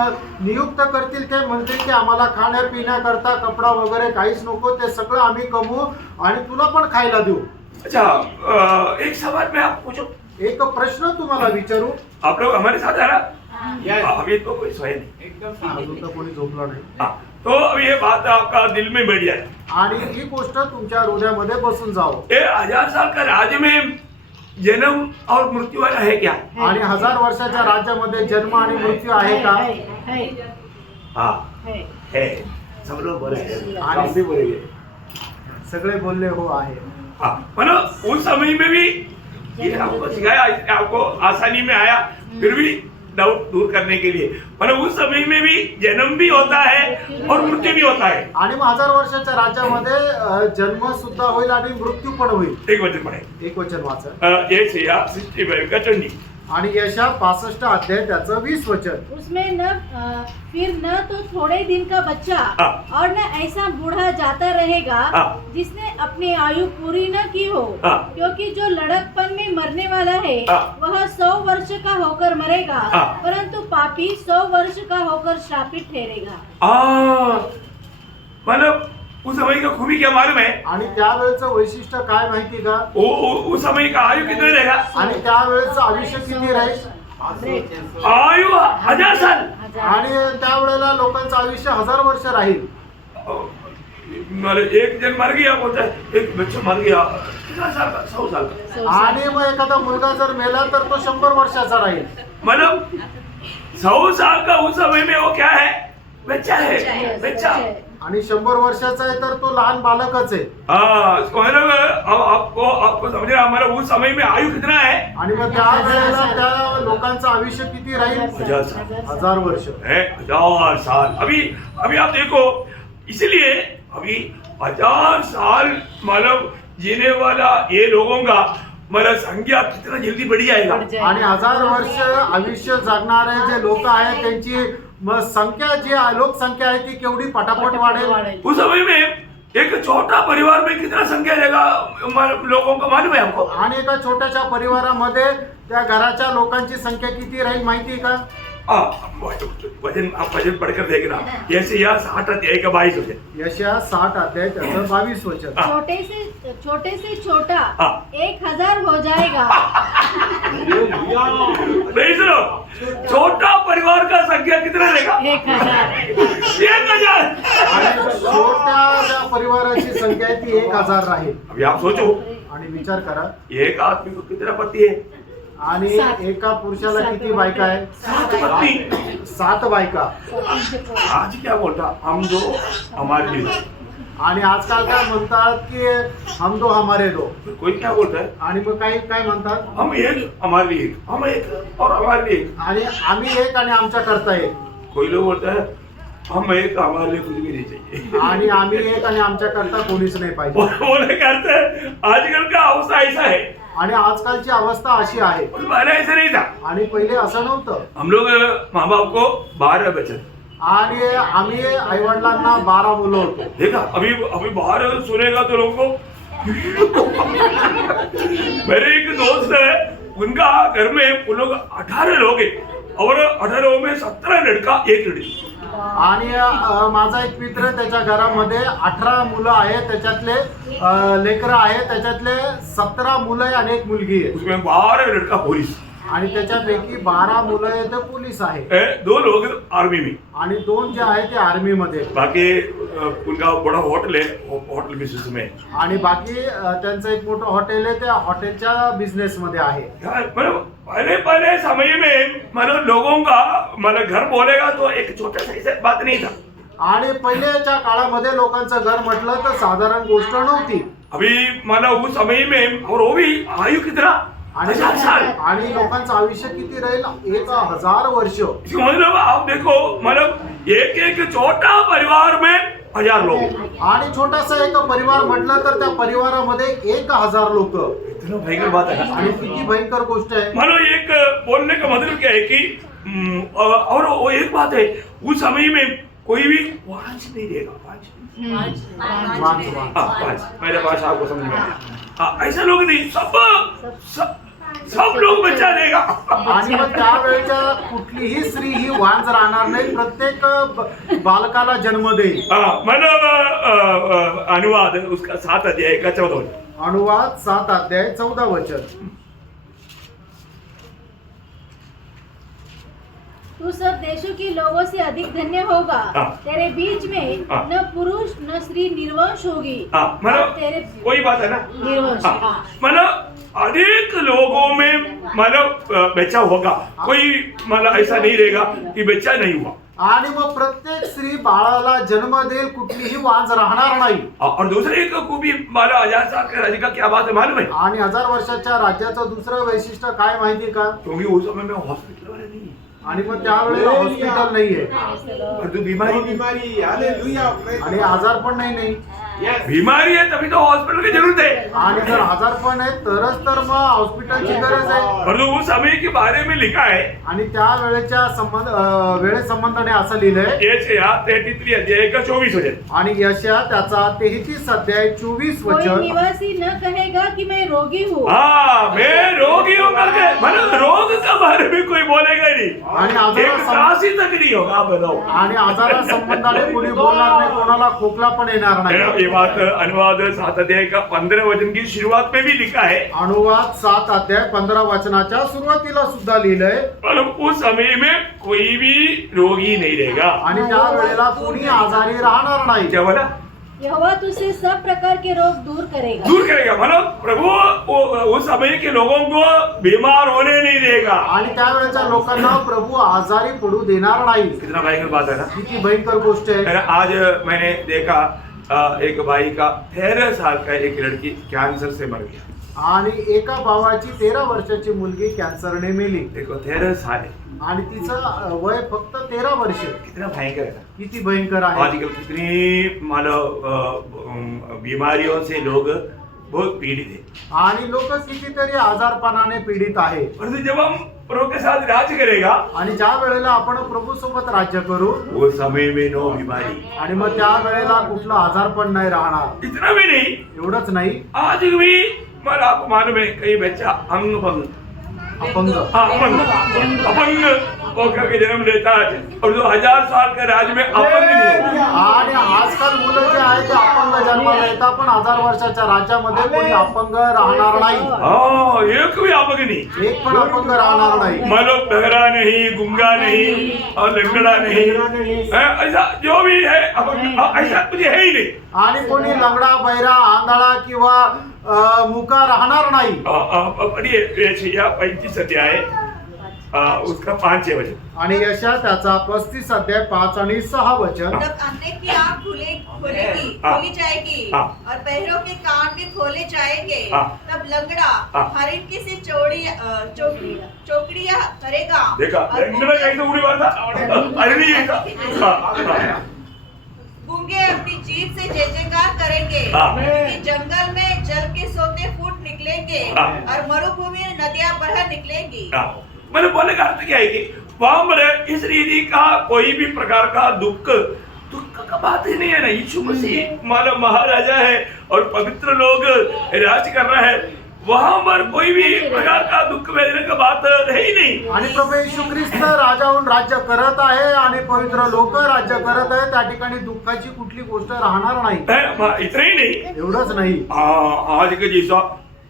नियुक्त करतील. ते म्हणतील की आम्हाला खाण्यापिण्याकरता कपडा वगैरे काहीच नको, ते सगळं आम्ही कमवू आणि तुला पण खायला देऊ. अच्छा, एक सवाल मैं आपको पूछूं? एक प्रश्न तुम्हाला विचारू. आप लोग हमारे साथ है ना? Yes. अभी तो कोई सोए नहीं. अजून तर कोणी झोपलं नाही. हाँ, तो अब ये बात आपका दिल में बैठ जाए. आणि ही गोष्ट तुमच्या हृदयामध्ये बसून जावं. ये 1000 साल का राज्य में जन्म और मृत्यु वाला है क्या? आणि 1000 वर्षाच्या राज्यामध्ये जन्म आणि मृत्यू आहे का? है, हाँ है. है. सब लोग बोले हैं. आणि आप भी बोलेंगे. सगळे बोलले हो आहे. हाँ, मतलब उस समय में भी ये आपको सिखाया, आपको आसानी में आया, फिर भी डाउट दूर करने के लिए. मतलब उस समय में भी जन्म भी होता है और मृत्यू भी होता है. आणि मग 1000 वर्षाच्या राज्यामध्ये जन्म सुद्धा होईल आणि मृत्यू पण होईल. एक वचन पढ़े. एक वचन वाचा. यशाया 65 का 20. आणि यशा 65 अध्याय त्याचं 20 वचन. उसमें फिर न तो थोड़े दिन का बच्चा हाँ। और न ऐसा बूढ़ा जाता रहेगा हाँ। जिसने अपनी आयु पूरी न की हो, हाँ। क्योंकि जो लड़कपन में मरने वाला है हाँ। वह 100 वर्ष का होकर मरेगा, हाँ। परंतु पापी 100 वर्ष का होकर श्रापित ठहरेगा. मतलब उस समय का खूबी क्या मालूम है? आणि त्यावेळेचं वैशिष्ट्य काय माहिती का? उस समय का आयु कितने रहेगा? आणि त्यावेळेचं आयुष्य किती राहील? आयु 1000 साल. आणि त्यावेळेला लोकांचं आयुष्य 1000 वर्ष राहील. मतलब एक जन मर गया, बोलता है एक बच्चा मर गया, कितना साल का? 100 साल का. आणि मग एखादा मुलगा जर मेला तर तो 100 वर्षाचा राहील. मतलब 100 साल का उस समय में वो क्या है? बच्चा है, बच्चा. आणि 100 वर्षाचा आहे तर तो लहान बालकच आहे. हाँ, मतलब अब आपको समझना, हमारा उस समय में आयु कितना है? आणि मग त्या वेळेला त्या लोकांचं आयुष्य किती राहील? 1000 साल. 1000 वर्ष. है 1000 साल. अभी आप देखो, इसलिए अभी 1000 साल मतलब जीने वाला ये लोगों का मतलब संख्या कितना जल्दी बढ़ी जाएगा. आणि 1000 वर्ष आयुष्य जगणारे जे लोक आहेत त्यांची संख्या जी लोकसंख्या आहे ती केवढी पटापट वाढेल. उस समय में एक छोटा परिवार में कितना संख्या रहेगा लोगों का मालूम है हमको? आणि एका छोट्याशा परिवारामध्ये त्या घराच्या लोकांची संख्या किती राहील माहिती का? वजन आप वजन पढ़कर देखना. जैसे यह 60 अध्याय का 22 होते. यशया 60 अध्याय त्याचं 22 वचन. छोटे से छोटा हाँ। 1000 हो जाएगा. नहीं सुनो, छोटा परिवार का संख्या कितना रहेगा? 1000. 1000. आणि छोट्या ज्या परिवाराची संख्या आहे ती 1000 राहील. अभी आप सोचो, आणि विचार करा, एक आदमी को कितना पति है? आणि एका पुरुषाला किती बायका आहे? पत्नी. 7 बायका. आज क्या बोलता? हम दो हमारे लिए. आणि आजकाल काय म्हणतात की हम दो हमारे दो. कोई क्या बोलता है? आणि मग काही काय म्हणतात? हम एक हमारे लिए एक, हम एक और हमारे लिए एक. आणि आम्ही एक आणि आमच्या करता एक. कोई लोग बोलता है हम एक, हमारे लिए कुछ भी नहीं चाहिए. आणि आम्ही एक आणि आमच्या करता कोणीच नाही पाहिजे. बोले करते हैं. आजकल का अवस्था ऐसा है. आणि आजकालची अवस्था अशी आहे. पहले ऐसा नहीं था. आणि पहिले असं नव्हतं. हम लोग माँ बाप को 12 बच्चे. आणि आम्ही आई वडिलांना 12 मुलं होतो. देखा, अभी बाहर सुनेगा तो लोगों को. मेरे एक दोस्त है, उनका घर में उन लोग 18 लोग हैं और 18 में 17 लड़का 1 लड़की. आणि माझा एक मित्र त्याच्या घरामध्ये 18 मुलं आहेत, त्याच्यातले लेकरं आहेत, त्याच्यातले 17 मुलं आहे आणि 1 मुलगी आहे. उसमें 12 लड़का पुलिस. आणि त्याच्यापैकी 12 मुलं आहेत ते पोलीस आहे. 2 लोग आर्मी में. आणि 2 जे आहे ते आर्मी मध्ये. बाकी उनका बड़ा होटल है, होटल बिजनेस में. आणि बाकी त्यांचं एक मोठं हॉटेल आहे, त्या हॉटेलच्या बिझनेस मध्ये आहे. मतलब पहले समय में मतलब लोगों का मतलब घर बोलेगा तो एक छोटा सा बात नहीं था. आणि पहिल्याच्या काळामध्ये लोकांचं घर म्हटलं तर साधारण गोष्ट नव्हती. अभी मतलब उस समय में और वो भी आयु कितना? आणि 1000 साल. आणि लोकांचं आयुष्य किती राहील? 1000 वर्ष. मतलब आप देखो, मतलब एक छोटा परिवार में 1000 लोग. आणि छोटासा एक परिवार म्हटलं तर त्या परिवारामध्ये 1000 लोक. इतना भयंकर बात है. आणि किती भयंकर गोष्ट आहे. मतलब एक बोलने का मतलब क्या है कि और वो एक बात है, उस समय में कोई भी वांच नहीं देगा. वांच. वांच. हाँ, वांच. मेरे भाषा आपको समझ में आया. हाँ, ऐसे लोग नहीं, सब सब लोग बच्चा देगा. आणि मग त्यावेळेच्या कुठलीही स्त्री ही वांज राहणार नाही, प्रत्येक बालकाला जन्म देईल. मतलब अनुवाद उसका 7 अध्याय का 14 वचन. अनुवाद 7 अध्याय 14 वचन. तू सब देशों के लोगों से अधिक धन्य होगा. हाँ. तेरे बीच में हाँ. न पुरुष न स्त्री निर्वंश होगी. हाँ, मतलब तेरे वही बात है ना. निर्वंश. हाँ, मतलब अनेक लोगों में मतलब बच्चा होगा. कोई मतलब ऐसा नहीं रहेगा कि बच्चा नहीं हुआ. आणि मग प्रत्येक स्त्री बाळाला जन्म देईल, कुठलीही वांज राहणार नाही. और दूसरे एक खूबी माला 1000 साल के राज्य का क्या बात है मालूम है? आणि 1000 वर्षाच्या राज्याचं दुसरं वैशिष्ट्य काय माहिती का? क्योंकि उस समय में हॉस्पिटल वाले नहीं है. आणि मग त्यावेळेला हॉस्पिटल नाहीये और तू बीमारी बीमारी हालेलुया. आणि आजार पण नाही. बीमारी है तभी तो हॉस्पिटल की जरूरत है. आणि जर आजार पण आहे तरच तर मग हॉस्पिटलची गरज आहे. और तो उस समय के बारे में लिखा है आणि त्या वेळेच्या वेळेसंबंधाने असं लिहिलंय. यशाया 33 अध्याय का 24 वचन. आणि यशया त्याचा 33 अध्याय 24 कोई वचन. निवासी न कहेगा कि मैं रोगी हूँ. हाँ, मैं रोगी हूँ करके मतलब रोग के बारे में कोई बोलेगा नहीं. आणि एक सांस ही तक नहीं होगा. आप बताओ. आणि आजारा संबंधाने कोणी बोलणार नाही, कोणाला खोकला पण येणार नाही. ये बात अनुवाद 7 अध्याय का 15 वचन की शुरुआत में भी लिखा है. अनुवाद 7 अध्याय 15 वचनाच्या सुरुवातीला सुद्धा लिहिलंय. पर उस समय में कोई भी रोगी नहीं रहेगा. आणि त्या वेळेला कोणी आजारी राहणार नाही. क्या बोला? यहोवा तुझसे सब प्रकार के रोग दूर करेगा. दूर करेगा. मतलब प्रभु उस समय के लोगों को बीमार होने नहीं देगा. आणि त्यावेळेच्या लोकांना प्रभु आजारी पडू देणार नाही. कितना भयंकर बात है ना. किती भयंकर गोष्ट आहे. आज मैंने देखा एक भाई का 13 साल का एक लड़की कैंसर से मर गया. आणि एका भावाची 13 वर्षाची मुलगी कॅन्सरने मेली. देखो 13 साल है. आणि तिचं वय फक्त 13 वर्ष. कितना भयंकर है ना. किती भयंकर आहे. आजकल कितनी मानो बीमारियों से लोग बहुत पीड़ित है. आणि लोक कितीतरी आजारपणाने पीडित आहे. परंतु जब हम प्रभु के साथ राज करेगा आणि ज्या वेळेला आपण प्रभू सोबत राज्य करू वो समय में नो बीमारी. आणि मग त्या वेळेला कुठलं आजारपण नाही राहणार. इतना भी नहीं. एवढंच नाही, आज भी मतलब आपको मालूम है कई बच्चा अंग भंग अपंग अपंग होकर के जन्म लेता है और 2000 साल के राज में अपंग नहीं होगा. आणि आजकाल मुलं जे आहेत ते अपंग जन्माला येतात, पण 1000 वर्षाच्या राज्यामध्ये कोणी अपंग राहणार नाही. हाँ, एक भी अपंग नहीं. एक पण अपंग राहणार नाही. मतलब बहरा नहीं, गुंगा नहीं और लंगड़ा नहीं. ऐसा जो भी है अपंग ऐसा कुछ है ही नहीं. आणि कोणी लंगडा, बैरा, आंधळा किंवा मुका राहणार नाही. पढ़िए यशाया 35 अध्याय उसका 5-6 वचन. आणि यशा त्याचा 35 अध्याय 5 आणि 6 वचन. तब अंधे की आंख खोली जाएगी हाँ. और बहरों के कान भी खोले जाएंगे. हाँ. तब लंगड़ा हाँ. हरिण की सी चौकड़ियां करेगा. देखा और लंगड़ा कैसे उड़ी बात था. अरे नहीं ऐसा. गूंगे अपनी जीभ से जय जयकार करेंगे. हाँ. क्योंकि जंगल में जल के सोते फूट निकलेंगे हाँ. और मरुभूमि में नदियां बह निकलेंगी. मैंने बोलने का अर्थ क्या है कि वहां पर इस रीति का कोई भी प्रकार का दुख का बात ही नहीं है ना. यीशु मसीह मानव महाराजा है और पवित्र लोग राज कर रहा है. वहां पर कोई भी प्रकार का दुख वेदना का बात है ही नहीं. आणि प्रभू येशू ख्रिस्त राजाहून राज्य करत आहे आणि पवित्र लोक राज्य करत आहे. त्या ठिकाणी दुःखाची कुठली गोष्ट राहणार नाही. इतना ही नहीं. एवढंच नाही. आज के जैसा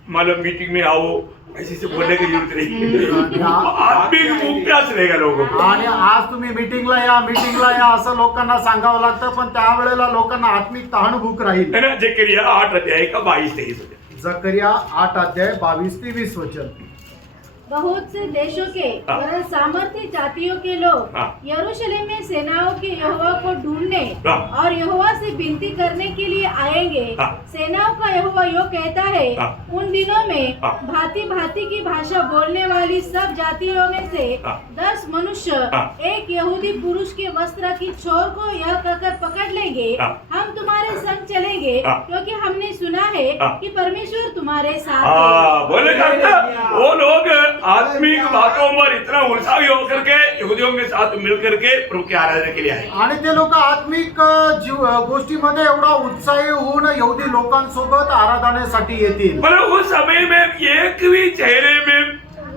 मतलब मीटिंग में आओ ऐसे से बोलने की जरूरत नहीं. आत्मिक भूख प्यास रहेगा लोगों को. आणि आज तुम्ही मीटिंगला या असं लोकांना सांगावं लागतं, पण त्यावेळेला लोकांना आत्मिक तहानभूक राहील. है ना. जकरिया 8 अध्याय का 22-23 वचन. जकरिया 8 अध्याय 22-23 वचन. बहुत से देशों के हाँ. वह सामर्थ्य जातियों के लोग हाँ. यरूशलेम में सेनाओं के यहोवा को ढूंढने हाँ. और यहोवा से विनती करने के लिए आएंगे. हाँ. सेनाओं का यहोवा यो कहता है, हाँ. उन दिनों में हाँ. भांति भांति की भाषा बोलने वाली सब जातियों में से हाँ. 10 मनुष्य हाँ. एक यहूदी पुरुष के वस्त्र की छोर को यह कहकर पकड़ लेंगे, हाँ. हम तुम्हारे संग चलेंगे, हाँ. क्योंकि हमने सुना है हाँ. कि परमेश्वर तुम्हारे साथ है. बोले करता वो लोग आत्मिक बातों पर इतना उत्साही होकर के यहूदियों के साथ मिलकर के प्रभु की आराधना के लिए आए. आणि ते लोक आत्मिक गोष्टीमध्ये एवढा उत्साही होऊन यहूदी लोकांसोबत आराधनेसाठी येतील. मतलब उस समय में एक भी चेहरे में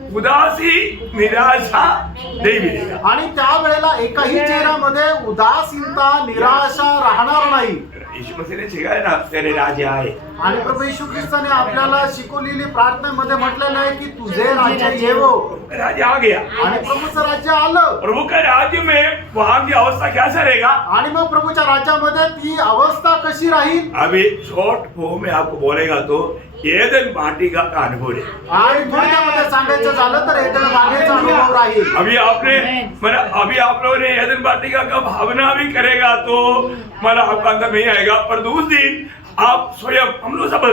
उदासी निराशा नहीं मिलेगा। आणि त्यावेळेला एकाही चेहऱ्यामध्ये उदासीनता निराशा राहणार नाही। यीशु मसीह ने सिखाया ना, तेरे राज्य आए। आणि प्रभू येशू ख्रिस्ताने आपल्याला शिकवलेली प्रार्थनेमध्ये म्हटलेलं आहे की तुझे राज्य येवो, राज्य आ गया आणि प्रभूचं राज्य आलं। प्रभु के राज्य में वहां की अवस्था कैसा रहेगा? आणि मग प्रभूच्या राज्यामध्ये ती अवस्था कशी राहील? अभी शॉर्ट फॉर्म में आपको बोलेगा तो एदन वाटिका का अनुभव है। आणि थोडक्यामध्ये सांगायचं झालं तर एदन बागेचा अनुभव राहील। अभी आप लोगों ने एदन वाटिका का भावना भी करेगा तो मतलब आपका अंदर नहीं आएगा, पर उस दिन आप स्वयं हम लोग सब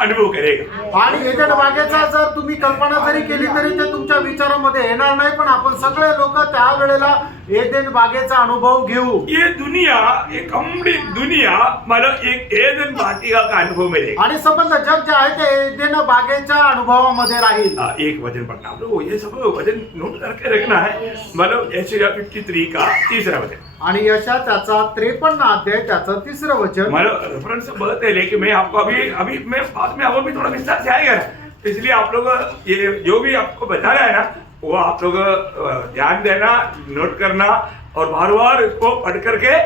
अनुभव करेगा। आणि एदन बागेचा जर तुम्ही कल्पना जरी केली तरी ते तुमच्या विचारामध्ये येणार नाही, पण आपण सगळे लोक त्यावेळेला एदन बागेचा अनुभव घेऊ। ये दुनिया, ये कंप्लीट दुनिया मतलब एक एदन वाटिका का अनुभव मिलेगा। आणि संबंध जग जे आहे ते एदन बागेच्या अनुभवामध्ये राहील। एक वचन पढ़ना, आप लोग ये सब वचन नोट करके रखना है। मतलब यशायाह 53 का 3रा वचन, आणि यशा त्याचा 53 अध्याय त्याचं 3रं वचन। मतलब रेफरेंस बहुत है, लेकिन मैं आपको अभी मैं बाद में आपको भी थोड़ा विस्तार से आएगा, इसलिए आप लोग ये जो भी आपको बता रहा है ना वो आप लोग ध्यान देना, नोट करना और बार बार इसको पढ़ करके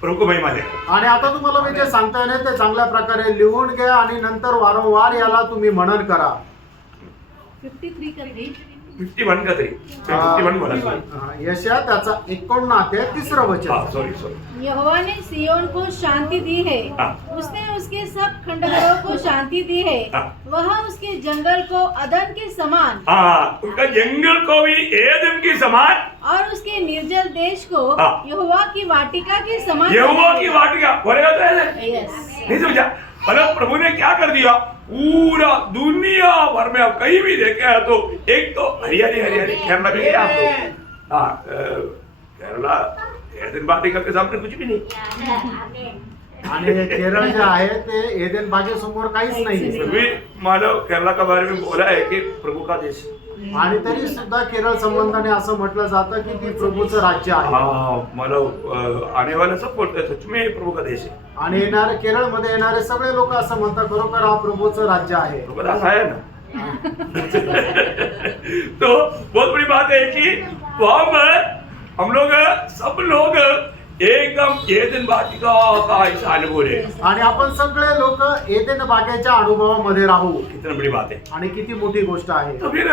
प्रभु को महिमा देना। आणि आता तुम्हाला मी जे सांगता येईल ते चांगल्या प्रकारे लिहून घ्या आणि नंतर वारंवार याला तुम्ही मनन करा। 53 का 3 51 का 3 51 बोला यशा त्याचा 51 अध्याय 3रं वचन। सॉरी यहोवा ने सियोन को शांति दी है, उसने उसके सब खंडहरों को शांति दी है, वह उसके जंगल को अदन के समान, उसका जंगल को भी एदन के समान और उसके निर्जल देश को यहोवा की वाटिका के समान। यहोवा की वाटिका बोलेगा तो ऐसे यस, नहीं समझा? मतलब प्रभु ने क्या कर दिया, पूरा दुनिया भर में आप कहीं भी देखे हैं तो एक तो हरियाली हरियाली। केरला भी गया आप लोग? हाँ, केरला एदन वाटिका के सामने कुछ भी नहीं। आणि केरळ जे आहे ते एदन बागेसमोर काहीच नाही। फिर भी मानव केरला के बारे में बोला है कि प्रभु का देश, आणि तरी सुद्धा केरळ संबंधाने असं म्हटलं जातं की ती प्रभूचं राज्य आहे। मतलब आने वाले सब बोलते हैं सच में प्रभु का देश है। आणि येणारे केरळमध्ये येणारे सगळे लोक असं म्हणतात खरोखर हा प्रभूचं राज्य आहे। प्रभु दास आया ना। तो बहुत बड़ी बात है कि वहां पर हम लोग सब लोग एकदम एदन वाटिका का ऐसा अनुभव है। आणि आपण सगळे लोक एदन बागेच्या अनुभवामध्ये राहू। कितना बड़ी बात है। आणि किती मोठी गोष्ट आहे। तो फिर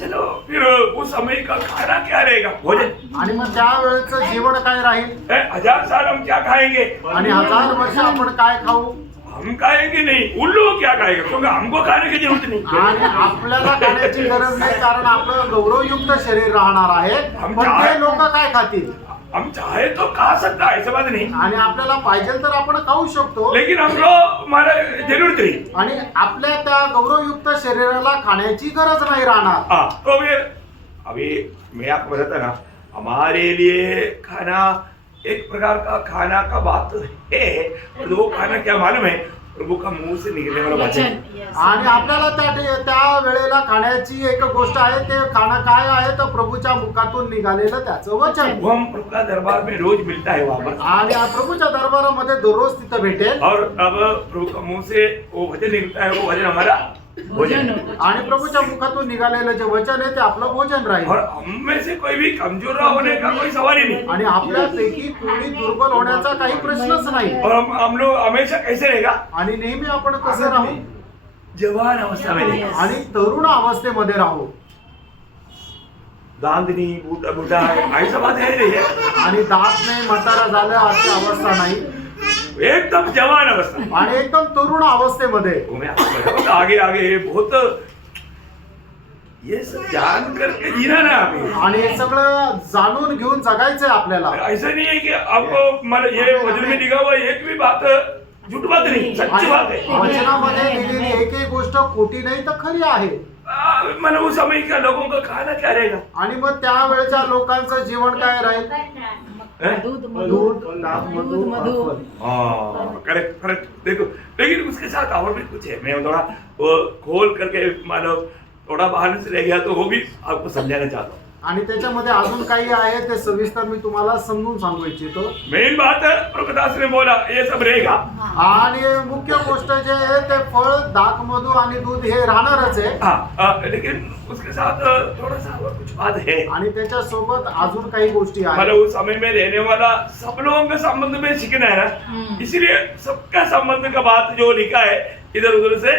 चलो फिर उस समय का खाना क्या रहेगा, भोजन। आणि मग त्यावेळेचं जीवन काय राहील? 1000 साल हम क्या खाएंगे? आणि 1000 वर्ष आपण काय खाऊ? हम खाएंगे नहीं, उन लोग क्या खाएंगे, क्योंकि हमको खाने की जरूरत नहीं। आणि आपल्याला खाण्याची गरज नाही, कारण आपलं गौरवयुक्त शरीर राहणार आहे। पण ते लोक काय खातील? हम चाहे तो खा सकता है, ऐसा बात नहीं। आणि आपल्याला पाहिजे तर आपण खाऊ शकतो, लेकिन हमको हमारा जरूरत नहीं। आणि आपल्या त्या गौरवयुक्त शरीराला खाण्याची गरज नाही राहणार। तो फिर अभी मैं आपको बताता ना, हमारे लिए खाना एक प्रकार का खाना का बात है, और वो खाना क्या मालूम है, प्रभु का मुंह से निकलने वाला वचन। आणि आपल्याला त्या वेळेला खाण्याची एक गोष्ट आहे, ते खाणं काय आहे तर प्रभूच्या मुखातून निघालेलं त्याचं वचन। वो हम प्रभु का दरबार में रोज मिलता है वहाँ पर, आणि प्रभूच्या दरबारामध्ये दररोज तिथं भेटेल। और अब प्रभु का मुंह से वो वचन निकलता है, वो वचन हमारा भोजन। आणि प्रभूच्या मुखातून निघालेलं जे वचन आहे ते आपलं भोजन राहील। और हम में से कोई भी कमजोर होने का कोई सवाल ही नहीं। आणि आपल्यापैकी कोणी दुर्बल होण्याचा काही प्रश्नच नाही। और हम लोग हमेशा कैसे रहेगा, आणि नेहमी आपण कसं राहू? जवान अवस्था में रहेगा। आणि तरुण अवस्थेमध्ये राहू। दांत नहीं, बूढ़ा बूढ़ा है, ऐसा बात है नहीं है। आणि दात नाही, म्हातारा झालं अशी अवस्था नाही, एकदम जवान अवस्था। आणि एकदम तरुण अवस्थेमध्ये। वो मैं आपको बताऊं, आगे आगे बहुत ये सब जान करके जीना ना अभी। आणि हे सगळं जाणून घेऊन जगायचंय आपल्याला। ऐसा नहीं है कि आपको मतलब ये वचन में लिखा हुआ एक भी बात झूठ बात नहीं, सच्ची बात है। वचनामध्ये लिहिलेली एकही गोष्ट खोटी नाही तर खरी आहे। मतलब उस समय का लोगों का खाना क्या रहेगा, आणि मग त्यावेळच्या लोकांचं जीवन काय राहील? दूध दूध, मधु। Correct correct. देखो, लेकिन उसके साथ और भी कुछ है। मैं थोड़ा वो खोल करके मानो थोड़ा बाहर से रह गया तो वो भी आपको समझाना चाहता हूँ। आणि त्याच्यामध्ये अजून काही आहे ते सविस्तर मी तुम्हाला समजून सांगू इच्छितो. मेन बात प्रभुदास ने बोला ये सब रहेगा. आणि मुख्य गोष्ट जे आहे ते फळ, दाख, मधु आणि दूध हे राहणारच आहे. हाँ, लेकिन उसके साथ थोड़ा सा और कुछ बात है. आणि त्याच्या सोबत अजून काही गोष्टी आहेत. मतलब उस समय में रहने वाला सब लोगों के संबंध में सीखना है ना, इसलिए सबका संबंध का बात जो लिखा है इधर उधर से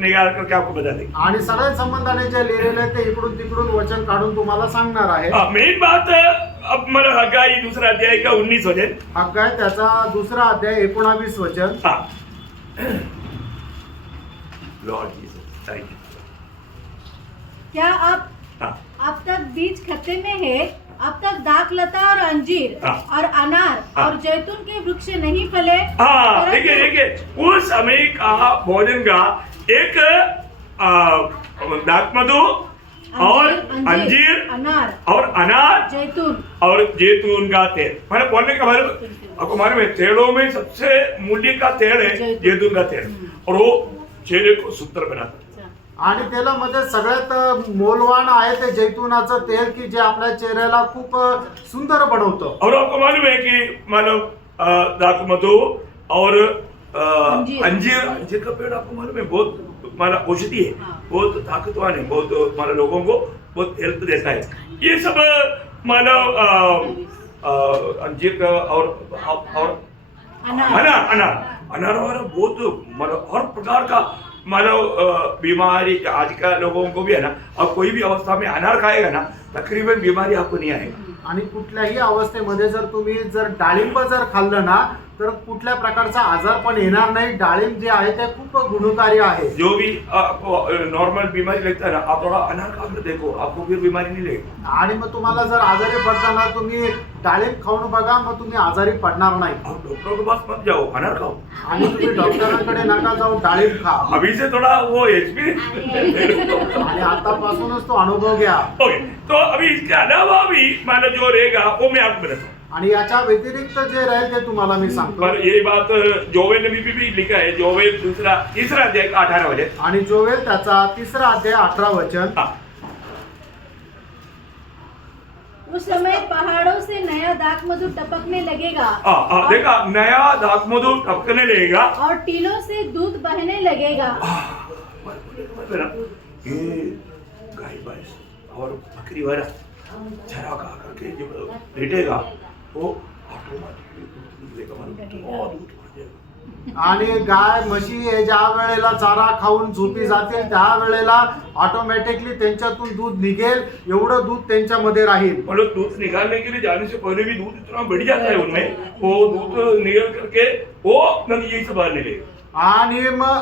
निकाल करके आपको बता देंगे. आणि सगळ्या संबंधाने जे लिहिलेले आहे ते इकडून तिकडून वचन काढून तुम्हाला सांगणार आहे. मेन बात अब मतलब हग्गाई दूसरा अध्याय का 19 वचन. हग्गाई त्याचा दुसरा अध्याय 19 वचन. Lord Jesus thank you. क्या अब तक बीज खत्ते में है, अब तक दाख लता और अंजीर और अनार और जैतून के वृक्ष नहीं फले. हाँ, देखिए उस समय का भोजन का एक दाखमधु और अंजीर अनार और अनार जैतून और जैतून का तेल. मैंने बोलने का मतलब आपको मालूम है तेलों में सबसे मूल्य का तेल है जैतून का तेल, और वो चेहरे को सुंदर बनाता है. आणि तेलामध्ये सगळ्यात मोलवान आहे ते जैतुनाचं तेल की जे आपल्या चेहऱ्याला खूप सुंदर बनवतं. और आपको मालूम है कि मालूम दाखमधु और अंजीर का पेड़ आपको मालूम है बहुत माना औषधि है, बहुत ताकतवान है, बहुत माना लोगों को बहुत हेल्प देता है. ये सब मानव अंजीर का और अनार वाला बहुत मानव हर प्रकार का मानव बीमारी आज का लोगों को भी है ना, और कोई भी अवस्था में अनार खाएगा ना तकरीबन बीमारी आपको नहीं आएगा. आणि कुठल्याही अवस्थेमध्ये जर तुम्ही जर डाळिंब जर खाल्लं ना तर कुठल्या प्रकारचा आजार पण येणार नाही. डाळिंब जे आहे ते खूप गुणकारी आहे. जो भी आपको नॉर्मल बीमारी लगता है ना, आप थोड़ा अनार खा कर देखो, आपको फिर बीमारी नहीं लगेगी. आणि मग तुम्हाला जर आजारी पडताना तुम्ही डाळिंब खाऊन बघा, मग तुम्ही आजारी पडणार नाही. आप डॉक्टर के पास मत जाओ, अनार खाओ. आणि तुम्ही डॉक्टरांकडे नका जाऊ, डाळिंब खा. अभी से थोड़ा वो एक्सपीरियंस. आणि आतापासूनच तो अनुभव घ्या. ओके, तो अभी इसके अलावा भी मानो जो रहेगा वो मैं आपको बताता हूँ. आणि याच्या व्यतिरिक्त जे राहील ते तुम्हाला मी सांगतो. पर ये बात जोवेल ने भी लिखा है, जोवेल तीसरा अध्याय का 18 वचन. आणि जोवेल त्याचा 3रा अध्याय 18 वचन. उस समय पहाड़ों से नया दाख मधु टपकने लगेगा. देखा, नया दाखमधु टपकने लगेगा और टीलों से दूध बहने लगेगा. ये गाय भैंस और बकरी वाला चरा खा करके जो लेटेगा वो ऑटोमेटिकली दूध देगा, बहुत दूध बढ़ जाएगा. आणि गाय म्हशी हे ज्या वेळेला चारा खाऊन झोपी जातील त्या वेळेला ऑटोमॅटिकली त्यांच्यातून दूध निघेल, एवढं दूध त्यांच्यामध्ये राहील. मतलब दूध निकालने के लिए जाने से पहले भी दूध इतना बढ़ जाता है उनमें, वो दूध निकल करके वो नदी से बाहर निकलेगा. आणि मग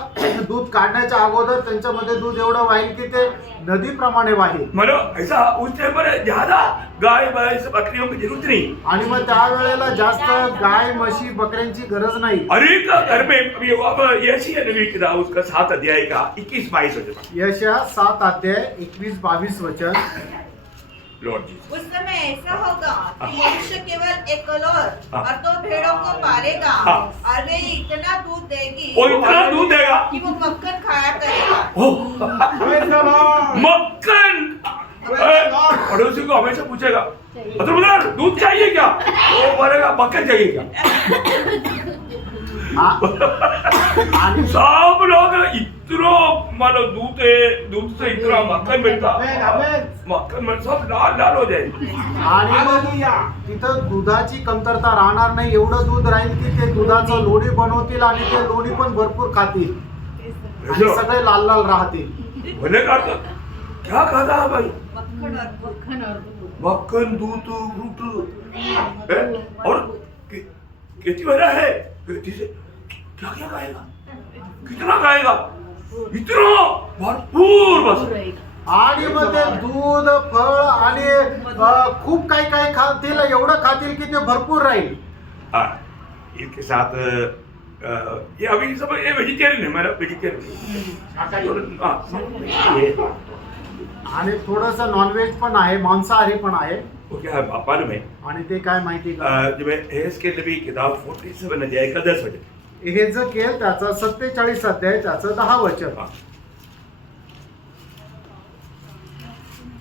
दूध काढण्याच्या अगोदर त्यांच्यामध्ये दूध एवढं वाहील की ते नदीप्रमाणे वाहील. मतलब ऐसा उस टाइम पर ज्यादा गाय भैंस बकरियों की जरूरत नहीं. आणि मग त्या वेळेला जास्त गाय म्हशी बकऱ्यांची गरज नाही. अरे घर में अभी अब यशायाह नबी की किताब उसका 7 अध्याय का 21-22 वचन. यशायाह 7 अध्याय 21-22 वचन. Lord Jesus. उस समय ऐसा होगा कि मनुष्य केवल एक कलोर और 2 भेड़ों को पालेगा और वे इतना दूध देगी वो इतना दूध देगा कि वो मक्खन खाया करेगा. मक्खन. पड़ोसी को हमेशा पूछेगा मतलब दूध चाहिए क्या, वो बोलेगा मक्खन चाहिए क्या. आणि सब लोग इतना मतलब दूध से इतना मक्खन मिलता, मक्खन में सब लाल लाल हो जाएगी. आणि मग तिथं दुधाची कमतरता राहणार नाही, एवढं दूध राहील की ते दुधाचं लोणी बनवतील आणि ते लोणी पण भरपूर खातील आणि सगळे लाल लाल राहतील. बोले का क्या खाता है भाई, मक्खन और दूध. मक्खन दूध फ्रूट और खेती वाला है, खेती से क्या क्या खाएगा, कितना खाएगा, इतना भरपूर बस. आणि मग ते दूध फळ आणि खूप काही काही खातील, एवढं खातील की ते भरपूर राहील. इनके साथ ये अभी सब ये वेजिटेरियन है, मेरा वेजिटेरियन. आणि थोडस नॉनव्हेज पण आहे, मांसाहारी पण आहे. वो क्या है मालूम है, आणि ते काय माहिती का, जब एहेजकेल नबी किताब 47 अध्याय का 10 वचन. एहेजकेल त्याचा 47 अध्याय त्याचं 10 वचन.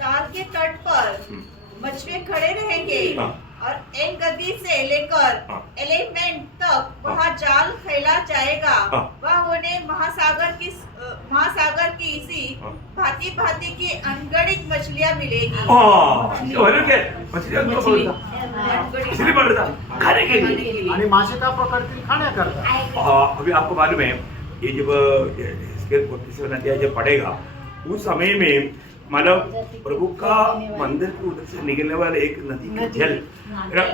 ताल के तट पर मछुए खड़े रहेंगे हाँ। और एन गद्दी से लेकर हाँ। एलिमेंट तक वहाँ जाल फैला जाएगा। हाँ। वह उन्हें महासागर की इसी हाँ। भांति भांति की अनगणित मछलियाँ मिलेगी। मछलियाँ को बोलता इसलिए बोल रहा था खाने के लिए। आणि मासे का पकडतील खाण्याकरता. अभी आपको मालूम है ये जब स्केल 47 अध्याय जब पढ़ेगा उस समय में मतलब प्रभु का मंदिर के उधर से निकलने वाले एक नदी का जल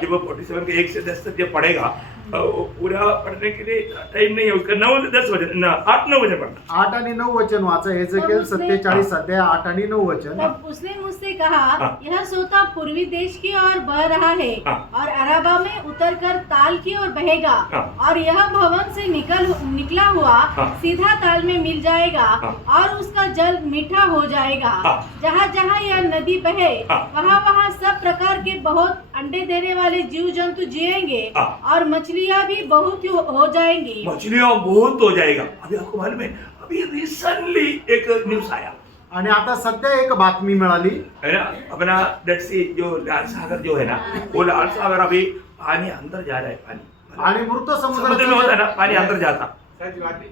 जब 47 के 1 से 10 तक जब पढ़ेगा वो पूरा पढ़ने के लिए टाइम नहीं है उसका 9 से 10 वचन 8-9 वचन पढ़ना. 8 आणि 9 वचन वाचा. एजेकिएल 47 अध्याय 8 आणि 9 वचन. तब उसने मुझसे कहा हाँ। यह सोता पूर्वी देश की ओर बह रहा है हाँ। और अराबा में उतरकर ताल की ओर बहेगा हाँ। और यह भवन से निकला हुआ हाँ। सीधा ताल में मिल जाएगा हाँ। और उसका जल मीठा हो जाएगा. हाँ। जहाँ जहाँ यह नदी बहे हाँ। वहाँ वहाँ सब प्रकार के बहुत अंडे देने वाले जीव जंतु जिएंगे हाँ। और मछलियाँ भी बहुत हो जाएंगी. मछलियाँ बहुत हो जाएगा. अभी आपको मालूम है अभी रिसेंटली एक न्यूज आया आणि आता सध्या एक बातमी मिळाली है ना अपना डेड सी जो लाल सागर जो है ना वो लाल सागर अभी पानी अंदर जा रहा है. पानी आणि मृत समुद्र में होता है ना समुद्राचं पानी अंदर जाता.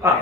हाँ.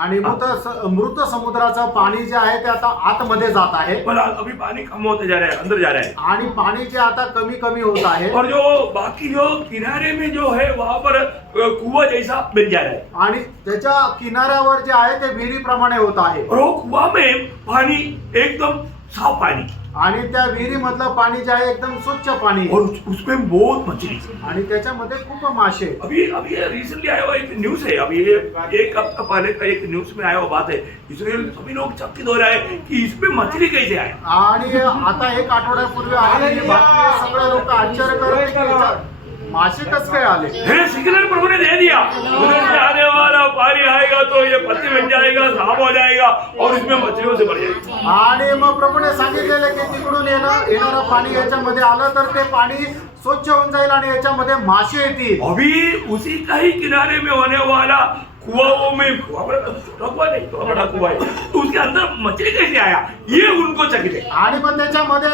आणि मृत समुद्राचं पाणी जे आहे ते आता आतमध्ये जात आहे पर अभी पानी कम होते जा रहा है अंदर जा रहा है. आणि पाणी जे आता कमी कमी होत आहे और जो बाकी जो किनारे में जो है वहां पर कुआं जैसा बन जा रहा है आणि त्याच्या किनाऱ्यावर जे आहे ते विहिरीप्रमाणे होत आहे. और वो कुआं में पानी एकदम साफ पानी आणि त्या विहिरीमधलं पाणी जे आहे एकदम स्वच्छ पाणी और उसमें बहुत मछली. आणि त्याच्यामध्ये खूप मासे. अभी अभी रिसेंटली आया हुआ एक न्यूज है. अभी ये एक हफ्ता पहले का एक न्यूज में आया हुआ बात है. इसमें सभी लोग चकित हो रहे हैं कि इसमें मछली कैसे आया. आणि आता एक आठवड्यापूर्वी आलेली बातमी सगळे लोक आश्चर्य करत की याच्यात मासे कस काय आले. है सिग्नल प्रभु ने दे दिया उधर से आने वाला पानी आएगा तो ये पत्ती बन जाएगा साफ हो जाएगा और इसमें मछलियों से भर जाएगा. आणि मग प्रभूने सांगितलेलं की तिकडून येणारं पाणी याच्यामध्ये आलं तर ते पाणी स्वच्छ होऊन जाईल आणि याच्यामध्ये मासे येतील. अभी उसी का ही किनारे में होने वाला कुआओं में छोटा कुआ नहीं तो बड़ा कुआ है तो उसके अंदर मछली कैसे आया ये उनको चकित है. आणि मग त्याच्यामध्ये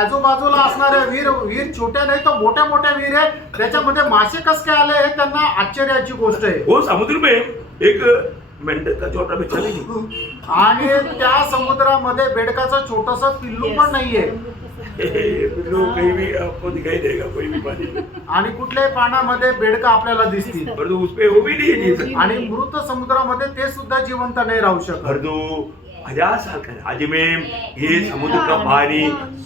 आजूबाजूला असणारे विहीर छोट्या नाही तर मोठ्या मोठ्या विहीर आहे त्याच्यामध्ये मासे कस काय आले हे त्यांना आश्चर्याची गोष्ट आहे. वो समुद्र में एक मेंढक का छोटा बच्चा भी नहीं. आणि त्या समुद्रामध्ये बेडकाचं छोटस पिल्लू पण नाहीये. पिल्लू कहीं भी आपको दिखाई देगा कोई भी पानी में. आणि कुठल्याही पाण्यामध्ये बेडका आपल्याला दिसतील. पर तो उसपे वो भी नहीं जी सकता. आणि मृत समुद्रामध्ये ते सुद्धा जिवंत नाही राहू शकत. पर तो 1000 साल का राज्य में ये समुद्र का पानी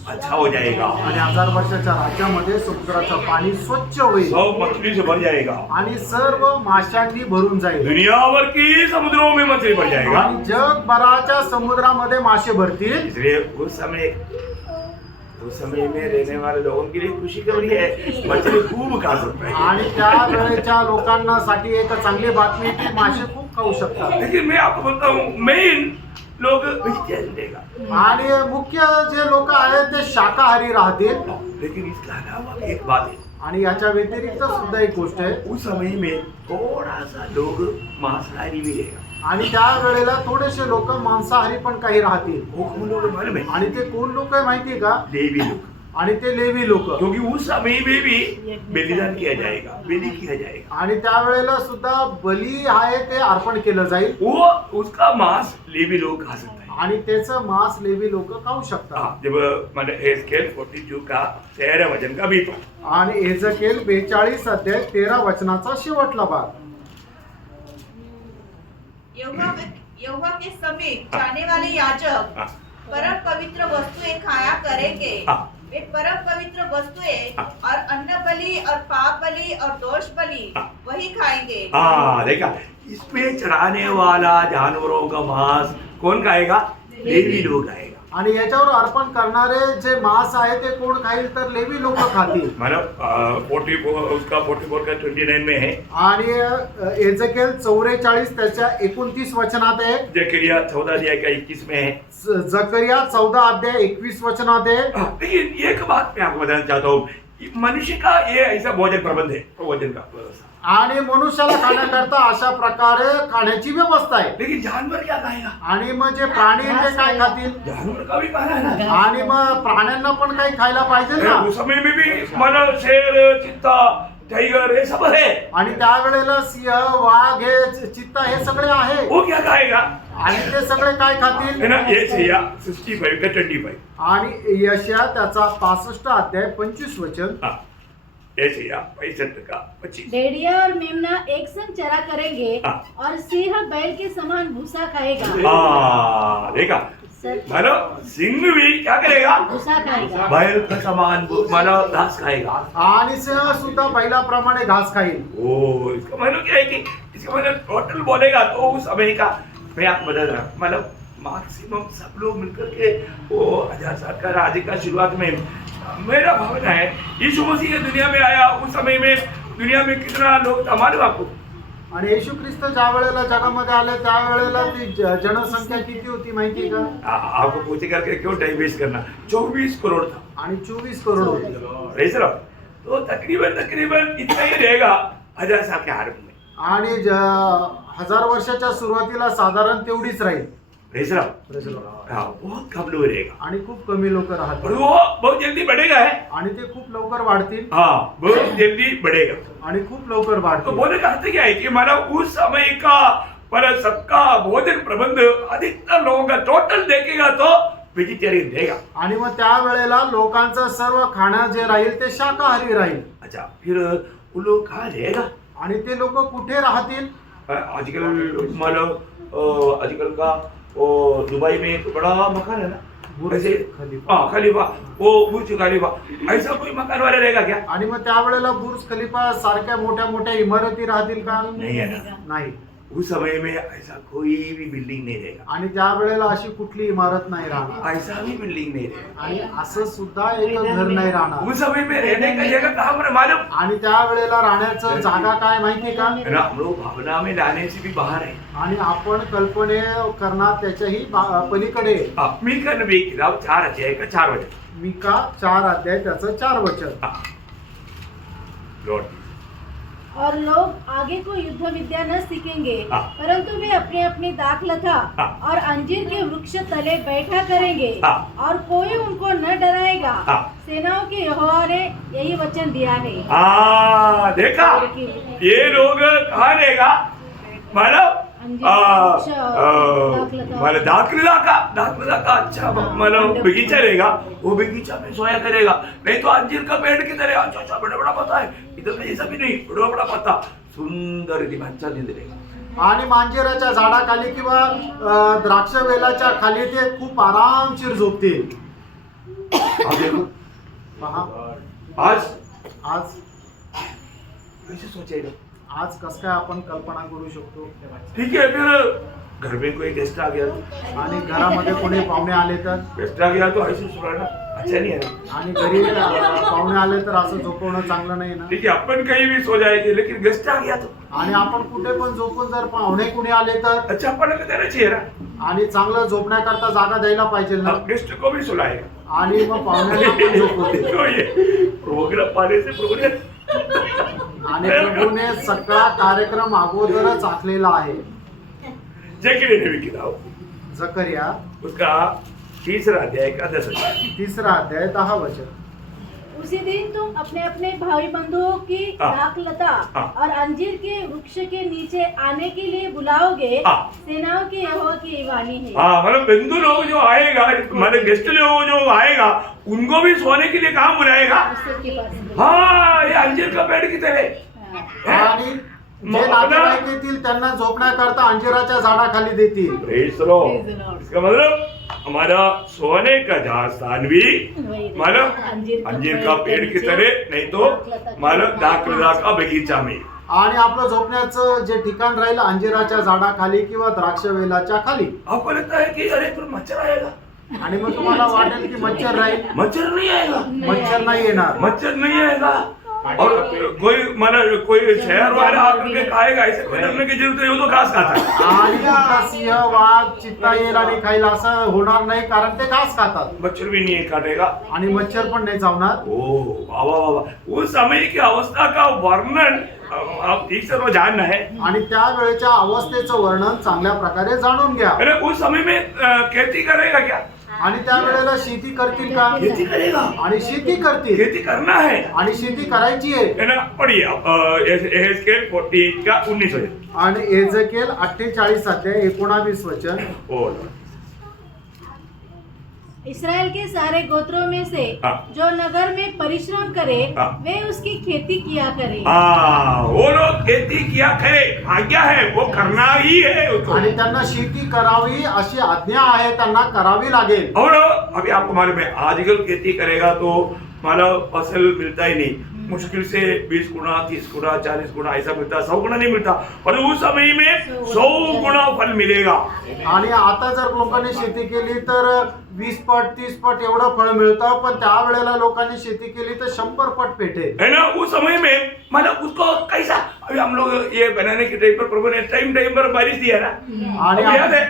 अच्छा हो जाएगा. आणि 1000 वर्षाच्या राज्यामध्ये समुद्राचं पाणी स्वच्छ होईल सब मछली से भर जाएगा. आणि सर्व माशांनी भरून जाईल. दुनिया भर की समुद्रों में मछली भर जाएगा. आणि जगभराच्या समुद्रामध्ये मासे भरतील. इसलिए उस समय में रहने वाले लोगों के लिए खुशी खबरी है मछली खूब खा सकता है. आणि त्या वेळेच्या लोकांना साठी एक चांगली बातमी की मासे खूप खाऊ शकतात. लेकिन मैं आपको बोलता हूँ मेन लोग वेजिटेरियन देगा. आणि मुख्य जे लोक आहेत ते शाकाहारी राहतील. लेकिन इसके अलावा एक बात है आणि याच्या व्यतिरिक्त सुद्धा एक गोष्ट आहे. उस समय में थोड़ा सा लोग मांसाहारी भी रहेगा. आणि त्या वेळेला थोडेसे लोक मांसाहारी पण काही राहतील. वो कौन लोग मालूम है आणि ते कोण लोक आहे माहितीये का. लेवी लोग. आणि ते लेवी लोक. क्योंकि उस समय में भी बलिदान किया जाएगा बलि किया जाएगा. आणि त्या वेळेला सुद्धा बली आहे ते अर्पण केलं जाईल. वो उसका मांस लेवी लोग खा सकता है. आणि त्याचं मांस लेवी लोक खाऊ शकतात. हाँ, जब मैंने एस्केल 42 का 13 वचन का भी पढ़ा. आणि एजेकिएल 42 अध्याय 13 वचनाचा शेवटला भाग. यहोवा के समीप जाने वाले याजक परम पवित्र वस्तुएं खाया करेंगे. वे परम पवित्र वस्तुएं और अन्न बलि और पाप बलि और दोष बलि वही खाएंगे. हाँ देखा इसमें चढ़ाने वाला जानवरों का मांस कौन खाएगा. लेवी लोग खाएगा. आणि याच्यावर अर्पण करणारे जे मांस आहे ते कोण खाईल तर लेवी लोक खातील. मतलब 44 उसका 44 का 29 में है. आणि एजेकिएल 44 त्याच्या 29 वचनात आहे. जकरिया 14 अध्याय का 21 में है. जकरिया 14 अध्याय 21 वचनात आहे. लेकिन एक बात मैं आपको बताना चाहता हूँ मनुष्य का ये ऐसा भोजन प्रबंध है भोजन का व्यवस्था. आणि मनुष्याला खाण्याकरता अशा प्रकारे खाण्याची व्यवस्था आहे. लेकिन जानवर क्या खाएगा? आणि मग जे प्राणी आहेत ते काय खातील? जानवर का भी खाना है ना. आणि मग प्राण्यांना पण काही खायला पाहिजे ना. उस समय में भी मानो शेर, चित्ता, टाइगर ये सब है. आणि त्यावेळेला सिंह, वाघ, हे चित्ता हे सगळे आहे. वो क्या खाएगा? आणि ते सगळे काय खातील? है ना. ये चाहिए 65 का 25. आणि यशया त्याचा 65 अध्याय 25 वचन. हाँ, ये चाहिए 65 का 25. भेड़िया और मेमना एक संग चरा करेंगे हाँ। और सिंह बैल के समान भूसा खाएगा. हाँ, देखा सर, मानो सिंह भी क्या करेगा? भूसा खाएगा. बैल का समान मानो घास खाएगा. आणि सिंह सुद्धा बैलाप्रमाणे घास खाईल. ओ, इसका मतलब क्या है कि इसका मतलब टोटल बोलेगा तो उस समय का मैं आप बदल रहा हूँ. मतलब मैक्सिमम सब लोग मिलकर के वो 1000 साल का राज्य का शुरुआत में मेरा भावना है यीशु मसीह दुनिया में आया उस समय में दुनिया में कितना लोग था मालूम आपको? आणि येशू ख्रिस्त ज्या वेळेला जगामध्ये आले त्यावेळेला ती जनसंख्या किती होती माहिती का? आपको पूछे करके क्यों टाइम वेस्ट करना. 24 करोड़ था. आणि 24 करोड होते. रईस राव, तो तकरीबन इतना ही रहेगा 1000 साल के आरंभ में. आणि 1000 वर्षाच्या सुरुवातीला साधारण तेवढीच राहील. रईस राव, हाँ, बहुत कम लोग रहेगा. आणि खूप कमी लोक और राहतील. वो बहुत जल्दी बढ़ेगा है. आणि ते खूप लवकर वाढतील. हाँ, बहुत जल्दी बढ़ेगा. आणि खूप लवकर तो वाढतील. बोलने का अर्थ क्या है कि माना उस समय का पर सबका भोजन प्रबंध अधिकतर लोगों का टोटल देखेगा तो वेजिटेरियन रहेगा. आणि मग त्या वेळेला लोकांचं सर्व खाणं जे राहील ते शाकाहारी राहील. अच्छा, फिर वो लोग कहाँ रहेगा? आणि ते लोक कुठे राहतील? आजकल मानो आजकल का वो दुबई में एक बड़ा मकान है ना, बुर्ज ऐसे खलीफा. हाँ खलीफा, वो बुर्ज खलीफा, ऐसा कोई मकान वाला रहेगा क्या? आणि मग त्यावेळेला बुर्ज खलिफा सारख्या मोठ्या मोठ्या इमारती राहतील का? नहीं है ना. नाही. उस समय में ऐसा कोई भी बिल्डिंग नहीं रहेगा. आणि त्या वेळेला अशी कुठली इमारत नाही राहणार. ऐसा भी बिल्डिंग नहीं रहेगा. आणि असं सुद्धा एक घर नाही राहणार. उस समय में रहने का जगह कहाँ पर मालूम? आणि त्या वेळेला राहण्याचं जागा काय माहिती का? है ना, हम लोग भावना में लाने से भी बाहर है. आणि आपण कल्पने करणार त्याच्याही पलीकडे. मी का नबी किताब 4 अध्याय का 4 वचन. मिका 4 अध्याय त्याचं 4 वचन. लॉर्ड, और लोग आगे को युद्ध विद्या न सीखेंगे, हाँ। परंतु वे अपने अपने दाखलता हाँ। और अंजीर के वृक्ष तले बैठा करेंगे, हाँ। और कोई उनको न डराएगा. हाँ। सेनाओं के यहोवा ने यही वचन दिया है. देखा ये लोग कहाँ रहेगा? मतलब मतलब दाखलता का अच्छा मतलब बगीचा रहेगा. वो बगीचा में सोया करेगा. नहीं तो अंजीर का पेड़ की तरह अच्छा अच्छा बड़ा बड़ा पत्ता है, इधर ऐसा भी नहीं, बड़ा बड़ा पत्ता सुंदर अच्छा नींद रहेगा. आणि मांजराच्या झाडाखाली किंवा द्राक्ष वेलाच्या खाली ते खूप आरामशीर झोपतील. अब देखो पहा आज आज कैसे सोचेगा? आज कसं काय आपण कल्पना करू शकतो. ठीक है, फिर घर में कोई गेस्ट आ गया, आणि घरामध्ये कोणी पाहुणे आले तर, गेस्ट आ गया तो ऐसे सुनाना अच्छा नहीं है ना. आणि घरी पाहुणे आले तर असं झोपवणं चांगलं नाही ना. ठीक है, अपन कहीं भी सो जाएंगे लेकिन गेस्ट आ गया तो आणि आपण कुठे पण झोपून जर पाहुणे कुणी आले तर, अच्छा अपन को देना चाहिए ना. आणि चांगलं झोपण्याकरता जागा द्यायला पाहिजे ना. गेस्ट को भी सुलाएगा. आणि मग पाहुण्यांना पण झोपवते. तो ये प्रोग्राम पाने से प्रोग्राम. आणि प्रभूने सगळा कार्यक्रम अगोदरच आखलेला आहे. जकरिया नबी किताब जकरिया उसका 3रा अध्याय का 10 वचन. 3रा अध्याय 10 वचन. उसी दिन तुम अपने अपने भाई बंधुओं की हाँ। दाखलता हाँ। और अंजीर के वृक्ष के नीचे आने के लिए बुलाओगे. हाँ। सेनाओं के यहोवा की ये वाणी है. हाँ, मतलब बंधु लोग जो आएगा, मतलब गेस्ट लोग जो आएगा उनको भी सोने के लिए कहाँ बुलाएगा? पुस्तक के पास. हाँ, ये अंजीर का पेड़ की तरह. हाँ. आणि जे नातेवाईक येतील त्यांना झोपण्याकरता अंजिराच्या झाडाखाली देतील. Praise the Lord. Praise the Lord. इसका मतलब हमारा सोने का जहाँ स्थान भी वही मतलब अंजीर का पेड़ की तरह, नहीं तो मतलब दाखलता का बगीचा में. आणि आपलं झोपण्याचं जे ठिकाण राहील अंजिराच्या झाडाखाली किंवा द्राक्ष वेलाच्या खाली. आपको लगता है कि अरे फिर मच्छर आएगा? आणि मग तुम्हाला वाटेल की मच्छर राहील. मच्छर नहीं आएगा. मच्छर नाही येणार. मच्छर नहीं आएगा. और कोई मतलब कोई शहर वाला आकर के खाएगा, ऐसे कोई डरने की जरूरत नहीं, वो तो घास खाता है. आणि कुठला सिंह वाघ चित्ता येईल आणि खाईल असं होणार नाही, कारण ते घास खातात. मच्छर भी नहीं काटेगा. आणि मच्छर पण नाही चावणार. ओ बाबा बाबा, उस समय की अवस्था का वर्णन आप ठीक से वो जानना है। आणि त्यावेळेच्या अवस्थेचं वर्णन चांगल्या प्रकारे जाणून घ्या. अरे उस समय में खेती करेगा क्या? आणि त्यावेळेला शेती करतील का? खेती करेगा, आणि शेती करतील खेती करना है आणि शेती करायची आहे. ना. पढ़िए आप एहेजकेल 48 का 19 वचन. आणि एजेकिएल 48 अध्याय 19 वचन. ओ इसराइल के सारे गोत्रों में से हाँ। जो नगर में परिश्रम करे हाँ। वे उसकी खेती किया करे. वो लोग खेती किया करे, आज्ञा है, वो करना ही है उसको. आणि त्यांना शेती करावी अशी आज्ञा आहे, त्यांना करावी लागेल. और अभी आपको मालूम है आजकल खेती करेगा तो मतलब फसल मिलता ही नहीं. मुश्किल से 20 गुना, 30 गुना, 40 गुना ऐसा मिलता, 100 गुना नहीं मिलता. पर उस समय में 100 गुना फल मिलेगा. आणि आता जर लोकांनी शेती केली तर 20 पट 30 पट एवढं फळ मिळतं. पण त्यावेळेला लोकांनी शेती केली तर 100 पट पेटेल. है ना. उस समय में मतलब उसको कैसा, अभी हम लोग ये बनाने के टाइम पर प्रभु ने टाइम पर बारिश दिया ना. आणि आपको याद है?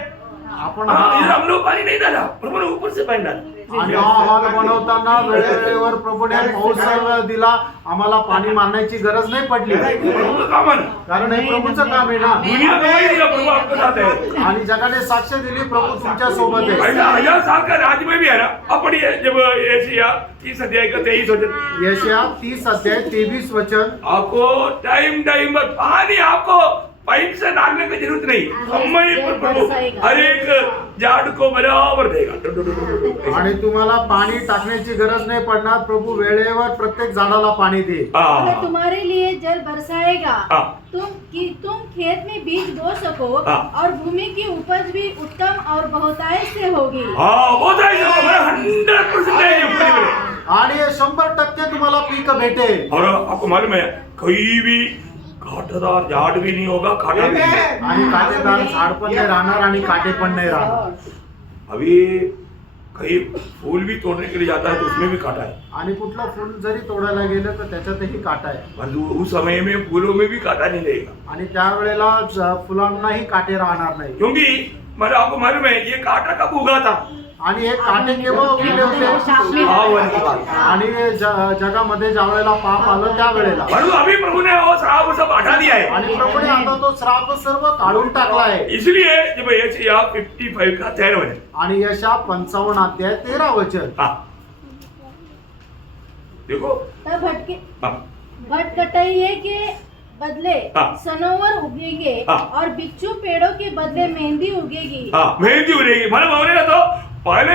आपण इधर हम लोग पानी नहीं डाला, प्रभु ने ऊपर से पानी डाला. आणि हा हॉल बनवताना वेळेवर प्रभूने पाऊस दिला. आम्हाला पाणी मारण्याची गरज नाही पडली, प्रभु का काम है ना. कारण हे प्रभूचं काम आहे ना. दुनिया गवाही दिया प्रभु आपके साथ है. आणि जगाने साक्ष दिली प्रभू तुमच्या सोबत आहे. ऐसा 1000 साल का राज में भी है ना. अब पढ़िए जब एशिया 30 अध्याय का 23 वचन. यशया 30 अध्याय 23 वचन. आपको टाइम पर पानी आपको पाइप से डालने की जरूरत नहीं. समय पर प्रभु हर एक झाड़ को बराबर देगा. आणि तुम्हाला पाणी टाकण्याची गरज नाही पडणार. प्रभू वेळेवर प्रत्येक झाडाला पाणी दे. अगर तुम्हारे लिए जल बरसाएगा हाँ। तुम खेत में बीज बो सको हाँ। और भूमि की उपज भी उत्तम और बहुतायत से होगी. हाँ बहुत है 100% है ये पूरी में. आणि 100% तुम्हाला पीक भेटेल. और आपको मालूम है कहीं भी कांटेदार झाड़ भी नहीं होगा, कांटा भी नहीं. आणि काटेदार झाड पण नाही राहणार आणि काटे पण नाही राहणार. अभी कहीं फूल भी तोड़ने के लिए जाता है तो उसमें भी कांटा है. आणि कुठलं फूल जरी तोडायला गेलं तर त्याच्यातही काटा आहे. पर उस समय में फूलों में भी कांटा नहीं रहेगा. आणि त्यावेळेला फुलांनाही काटे राहणार नाही. क्योंकि मतलब आपको मालूम है ये कांटा कब उगा था? आणि हे काटे केव्हा उगले होते? आवन की बात. आणि जगामध्ये ज्या वेळेला पाप आलं त्यावेळेला. पर अभी प्रभु ने वो श्राप सब हटा दिया है. आणि प्रभूने आता तो श्राप सर्व काढून टाकला आहे. इसलिए जब यशायाह 55 का 13 वचन. आणि यशा 55 अध्याय 13 वचन. हाँ देखो. तब हाँ भटकटाइये के बदले हाँ। सनोवर उगेंगे हाँ। और बिच्छू पेड़ों के बदले मेहंदी उगेगी. हाँ मेहंदी उड़ेगी. मतलब बोलेगा तो पहले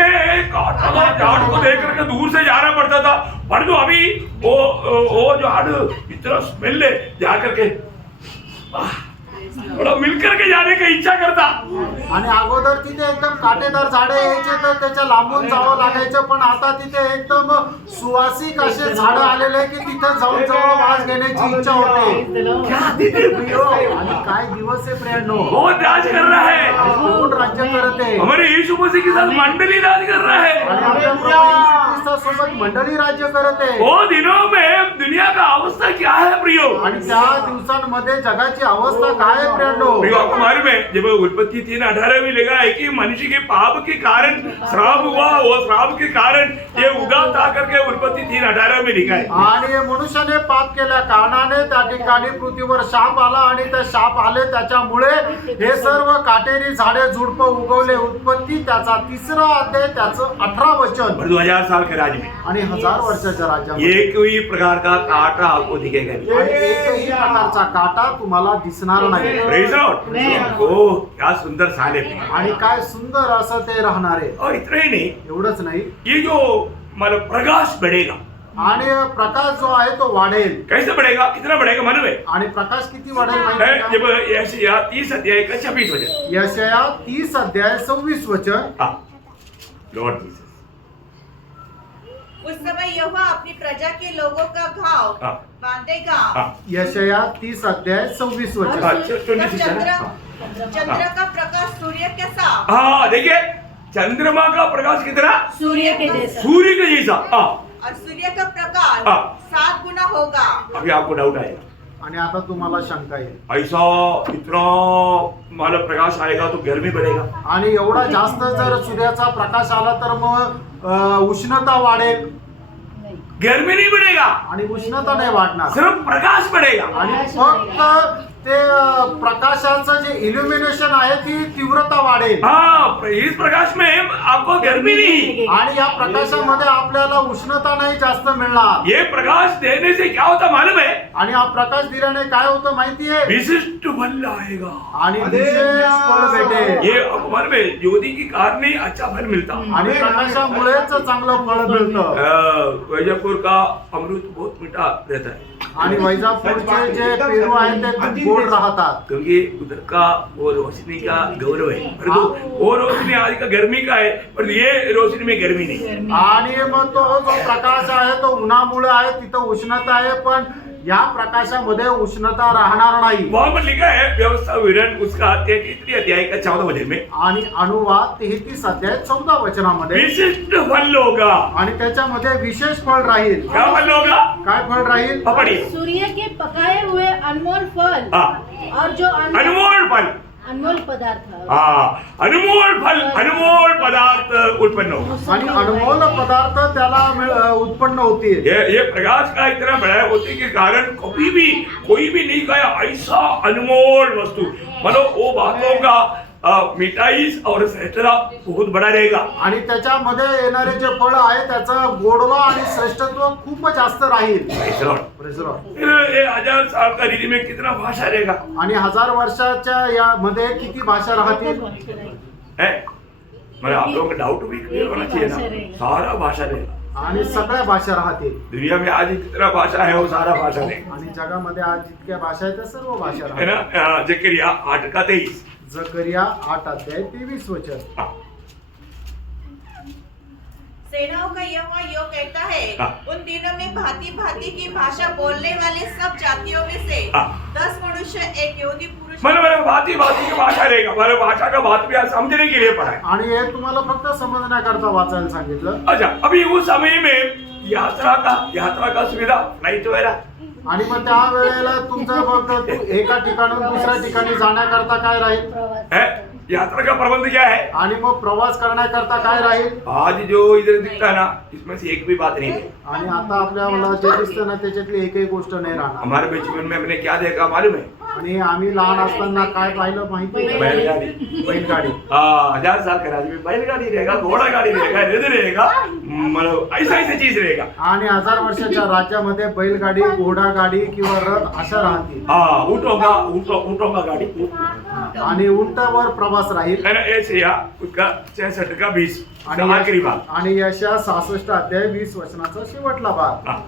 कांटादार झाड़ को देख करके दूर से जाना पड़ता था. पर जो अभी वो झाड़ इतना स्मेल है जा करके थोड़ा मिल करके जाने की इच्छा करता. आणि अगोदर तिथे एकदम काटेदार झाडे यायचे तर त्याच्या लांबून जावं लागायचं. पण आता तिथे एकदम सुवासिक असे झाडं आलेले की तिथे जाऊन जवळ वास घेण्याची इच्छा होते. आणि काय दिवस आहे प्रियांनो. बहुत राज कर रहा है. कोण राज्य करत आहे? हमारे यीशु मसीह के साथ मंडली राज कर रहा है. आणि आपल्या प्रभू येशू ख्रिस्तासोबत मंडळी राज्य करत आहे. वो दिनों में दुनिया का अवस्था क्या है प्रियो? आणि त्या दिवसांमध्ये जगाची अवस्था काय आहे प्रियांनो? प्रियो आपको मालूम है जब उत्पत्ति 3:18 में लिखा है कि मनुष्य के पाप के कारण श्राप हुआ. वो श्राप के कारण ये उगा था करके उत्पत्ति 3:18 में लिखा है. आणि मनुष्याने पाप केल्या कारणाने त्या ठिकाणी पृथ्वीवर शाप आला. आणि ते शाप आले त्याच्यामुळे हे सर्व काटेरी झाडे झुडप उगवले. उत्पत्ती त्याचा 3रा अध्याय त्याचं 18 वचन. 2000 साल के राज में आणि 1000 वर्षाच्या राज्यामध्ये एक भी प्रकार का कांटा आपको दिखेगा नहीं. आणि एकही प्रकारचा काटा तुम्हाला दिसणार नाही. Praise the Lord. ओह क्या सुंदर साल है. आणि काय सुंदर असं ते राहणार आहे. और इतना ही नहीं, एवढंच नाही, ये जो मतलब प्रकाश बढ़ेगा. आणि प्रकाश जो आहे तो वाढेल. कैसे बढ़ेगा, कितना बढ़ेगा मालूम है? आणि प्रकाश किती वाढेल माहिती आहे जब का? यशायाह 30 अध्याय का 26 वचन. यशाया 30 अध्याय 26 वचन. हाँ लॉर्ड जीसस. उस समय यहोवा अपनी प्रजा के लोगों का घाव हाँ। बांधेगा. हाँ यशाया 30 अध्याय 26 वचन. हाँ, तब 26 चंद्र का प्रकाश सूर्य के सा हाँ देखिए चंद्रमा का प्रकाश कितना? सूर्य के जैसा. सूर्य के जैसा. हाँ और सूर्य का प्रकाश हाँ। 7 गुना होगा. अभी आपको डाउट आएगा आणि आता तुम्हाला शंका येईल. ऐसा इतना मतलब प्रकाश आएगा तो गर्मी बढ़ेगा. आणि एवढा जास्त जर सूर्याचा प्रकाश आला तर मग उष्णता वाढेल. गर्मी नहीं बढ़ेगा, आणि उष्णता नाही वाढणार सिर्फ प्रकाश बढ़ेगा. आणि फक्त ते प्रकाशाचं जे इल्युमिनेशन आहे ती तीव्रता वाढेल हाँ, इस प्रकाश में आपको गर्मी नहीं, आणि या प्रकाशामध्ये आपल्याला उष्णता नाही जास्त मिळणार. ये प्रकाश देने से क्या होता मालूम है? आणि हा प्रकाश दिल्याने काय होतं माहितीये? विशिष्ट फल आएगा. आणि विशेष फळ भेटेल. ये मालूम है, ज्योति के कारण ही अच्छा फल मिलता. आणि प्रकाशामुळेच चांगलं फळ मिळतं. वैजापुर का अमृत बहुत मीठा रहता है, आणि वैजापूरचे जे पेरू आहेत ते खूप गोड राहतात. क्योंकि उधर का वो रोशनी का गौरव है. परंतु वो रोशनी आज का गर्मी का है, पर ये रोशनी में गर्मी नहीं. आणि मग तो जो प्रकाश आहे तो उन्हामुळे आहे, तिथं उष्णता आहे, पण या प्रकाशामध्ये उष्णता राहणार नाही. वहां पर लिखा है व्यवस्था विवरण उसका 33 अध्याय का 14 वचन में, आणि अनुवाद 33 अध्याय 14 वचनामध्ये, विशिष्ट फल होगा. आणि त्याच्यामध्ये विशेष फळ राहील. क्या फल होगा? काय फळ राहील? पकड़िए. सूर्य के पकाए हुए अनमोल फल हाँ, और जो अनमोल फल. अनमोल पदार्थ हाँ, अनमोल फल, अनमोल पदार्थ उत्पन्न होगा. आणि अनमोल पदार्थ त्याला उत्पन्न होतील. ये प्रकाश का इतना बड़ा होने के कारण कभी भी कोई भी नहीं खाया ऐसा अनमोल वस्तु, मतलब वो बातों का मिठाई और श्रेष्ठता बहुत बड़ा रहेगा. आणि त्याच्यामध्ये येणारे जे फळ आहे त्याचा गोडवा आणि श्रेष्ठत्व खूप जास्त राहील. Praise the Lord. Praise the Lord. फिर ये 1000 साल का रीति में कितना भाषा रहेगा आणि 1000 वर्षाच्या यामध्ये किती भाषा राहतील? है? मतलब आप लोगों का डाउट भी क्लियर होना चाहिए ना. सारा भाषा रहेगा. आणि सगळ्या भाषा राहतील. दुनिया में आज जितना भाषा है वो सारा भाषा रहेगा, आणि जगामध्ये आज जितक्या भाषा आहेत त्या सर्व भाषा है राहतील. ना. जकरिया 8:23. जकरिया 8 अध्याय 23 वचन. सेनाओं का यहोवा यो कहता है, हाँ। उन दिनों में भांति भांति की भाषा बोलने वाले सब जातियों में से हाँ। 10 मनुष्य एक यहूदी पुरुष मतलब भांति भांति की भाषा रहेगा. मतलब भाषा का बात भी आज समझने के लिए पढ़ा है. आणि हे तुम्हाला फक्त समजण्याकरता वाचायला सांगितलं. अच्छा, अभी उस समय में यात्रा का सुविधा फ्लाइट वगैरह, आणि मग त्या वेळेला तुमचं फक्त एका ठिकाणून दुसऱ्या ठिकाणी जाण्याकरता काय राहील? है यात्रा का प्रबंध क्या है? आणि मग प्रवास करण्याकरता काय राहील? आज जो इधर दिखता है ना, इसमें से एक भी बात नहीं है. आणि आता आपल्याला जे दिसतं ना त्याच्यातली एकही गोष्ट नाही राहणार. हमारे बचपन में हमने क्या देखा मालूम है? आणि आम्ही लहान असताना काय पाहिलं माहिती आहे? बैलगाड़ी. बैलगाडी. हाँ, 1000 साल के राज्य में बैलगाड़ी रहेगा, घोड़ा गाड़ी रहेगा, रथ रहेगा, मतलब ऐसा चीज रहेगा. आणि 1000 वर्षाच्या राज्यामध्ये बैलगाडी, घोडागाडी किंवा रथ अशा राहतील. हाँ, ऊँटों का गाड़ी. आणि उंटावर प्रवास राहील. है ना. ऐसे या उसका 66 का 20 आणि आखिरी भाग. आणि यशा 66 अध्याय 20 वचनाचा शेवटला भाग. हाँ,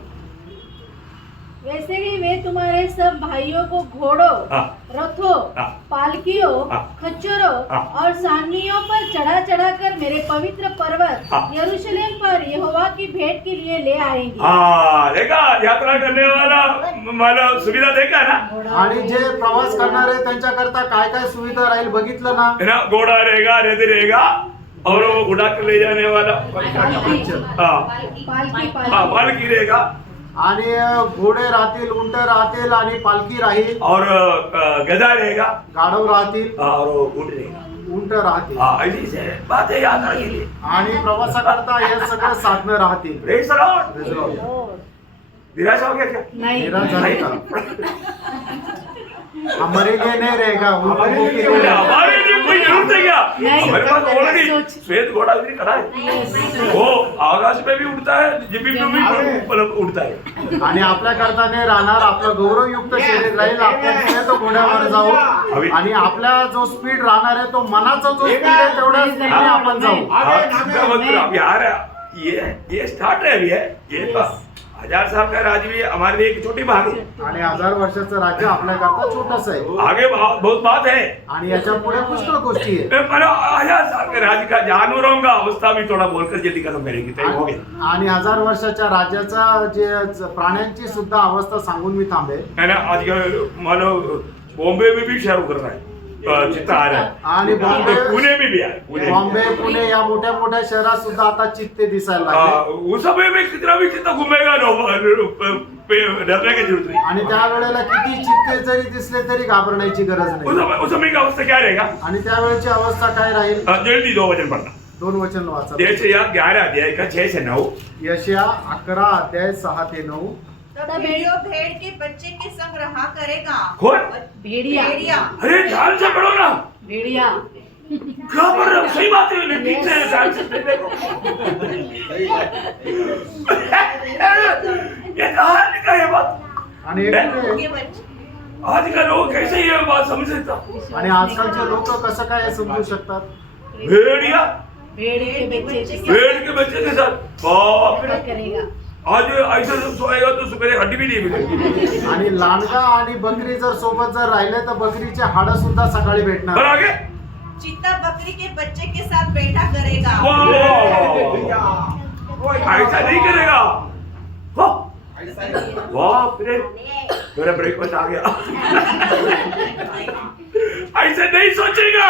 वैसे ही वे तुम्हारे सब भाइयों को घोड़ों, हाँ। रथों, हाँ। पालकियों, हाँ। खच्चरों हाँ। और सारनियों पर चढ़ा चढ़ा कर मेरे पवित्र पर्वत हाँ। यरूशलेम पर यहोवा की भेंट के लिए ले आएंगे. हाँ, देखा यात्रा करने वाला मतलब सुविधा देखा ना. आणि जे प्रवास करणारे त्यांच्याकरता काय काय सुविधा राहील बघितलं ना. है ना. घोड़ा रहेगा, रथ रहेगा, और वो उड़ा कर ले जाने वाला हाँ, पालकी हाँ, पालकी रहेगा, आणि घोडे राहतील, उंट राहतील आणि पालखी राहील. और गधा रहेगा, गाढव राहतील, और ऊँट रहेगा. उंट राहतील. हाँ, ऐसी से बात है यात्रा के लिए. आणि प्रवासाकरता हे सगळे साधनं राहतील. Praise the Lord. Praise the Lord. निराश हो गया क्या? नहीं. निराश झाले का? हमारे लिए नहीं रहेगा, उनको के लिए रहेगा. हमारे लिए कोई जरूरत है क्या? नहीं. हमारे पास ऑलरेडी सोच. श्वेत घोड़ा भी खड़ा है, वो आकाश में भी उड़ता है, जमीन में भी मतलब उड़ता है. आणि आपल्या करता नाही राहणार. आपलं गौरवयुक्त शरीर राहील. आपण तो घोड्यावर जाऊ आणि आपला जो स्पीड राहणार आहे तो मनाचा जो स्पीड आहे तेवढ्या स्पीडने आपण जाऊ. हाँ, चिंता मत करो. अब यार ये स्टार्ट है अभी है. ये तो 1000 साल का राज्य भी हमारे लिए एक छोटी बात है. आणि 1000 वर्षाचं राज्य आपल्या करता छोटस आहे. आगे बहुत बात है. आणि याच्या पुढे पुष्कळ गोष्टी आहेत. मतलब 1000 साल के राज्य का जानवरों का अवस्था भी थोड़ा बोलकर जल्दी खत्म करेंगे. टाइम हो गया. आणि 1000 वर्षाच्या राज्याचा जे प्राण्यांची सुद्धा अवस्था सांगून मी थांबे. है ना. आजकल मानो बॉम्बे में भी शुरू कर रहा है चित्ता आ रहा है. आणि पुणे में भी है. बॉम्बे, पुणे या मोठ्या मोठ्या शहरात सुद्धा आता चित्ते दिसायला लागले. उस समय में कितना भी चित्ता घूमेगा डरने की जरूरत नहीं. आणि त्यावेळेला किती चित्ते जरी दिसले तरी घाबरण्याची गरज नाही. उस समय की अवस्था क्या रहेगा? आणि त्यावेळेची अवस्था काय राहील? जल्दी 2 वचन पढ़ना. दोन वचन वाचा. यशाया 11 अध्याय का 6 से 9. यशया 11 अध्याय 6 ते 9. तब भेड़ियों भेड़ के बच्चे के संग रहा करेगा. कौन? भेड़िया भेड़िया. अरे ध्यान से पढ़ो ना. भेड़िया क्या पढ़ रहे हो? सही बात है. मैं ठीक से ध्यान से देखो. ये कहाँ लिखा है बात? आणि एक के बच्चे. आज का लोग कैसे ये बात समझ सकता? आणि आजकालचे लोक कसं काय हे समजू शकतात. भेड़िया भेड़ के बच्चे भेड़ के बच्चे के साथ बाप रे. करेगा. आज ऐसा जब सोएगा तो सुबह हड्डी भी नहीं मिलेगी. आणि लांडगा आणि बकरी जर सोबत जर राहिले तर बकरीचे हाडं सुद्धा सकाळी और भेटणार. आगे चीता बकरी के बच्चे के साथ बैठा करेगा. वाह, ऐसा नहीं करेगा. वाह, बाप रे. मेरा ब्रेकफास्ट आ गया. ऐसे नहीं सोचेगा.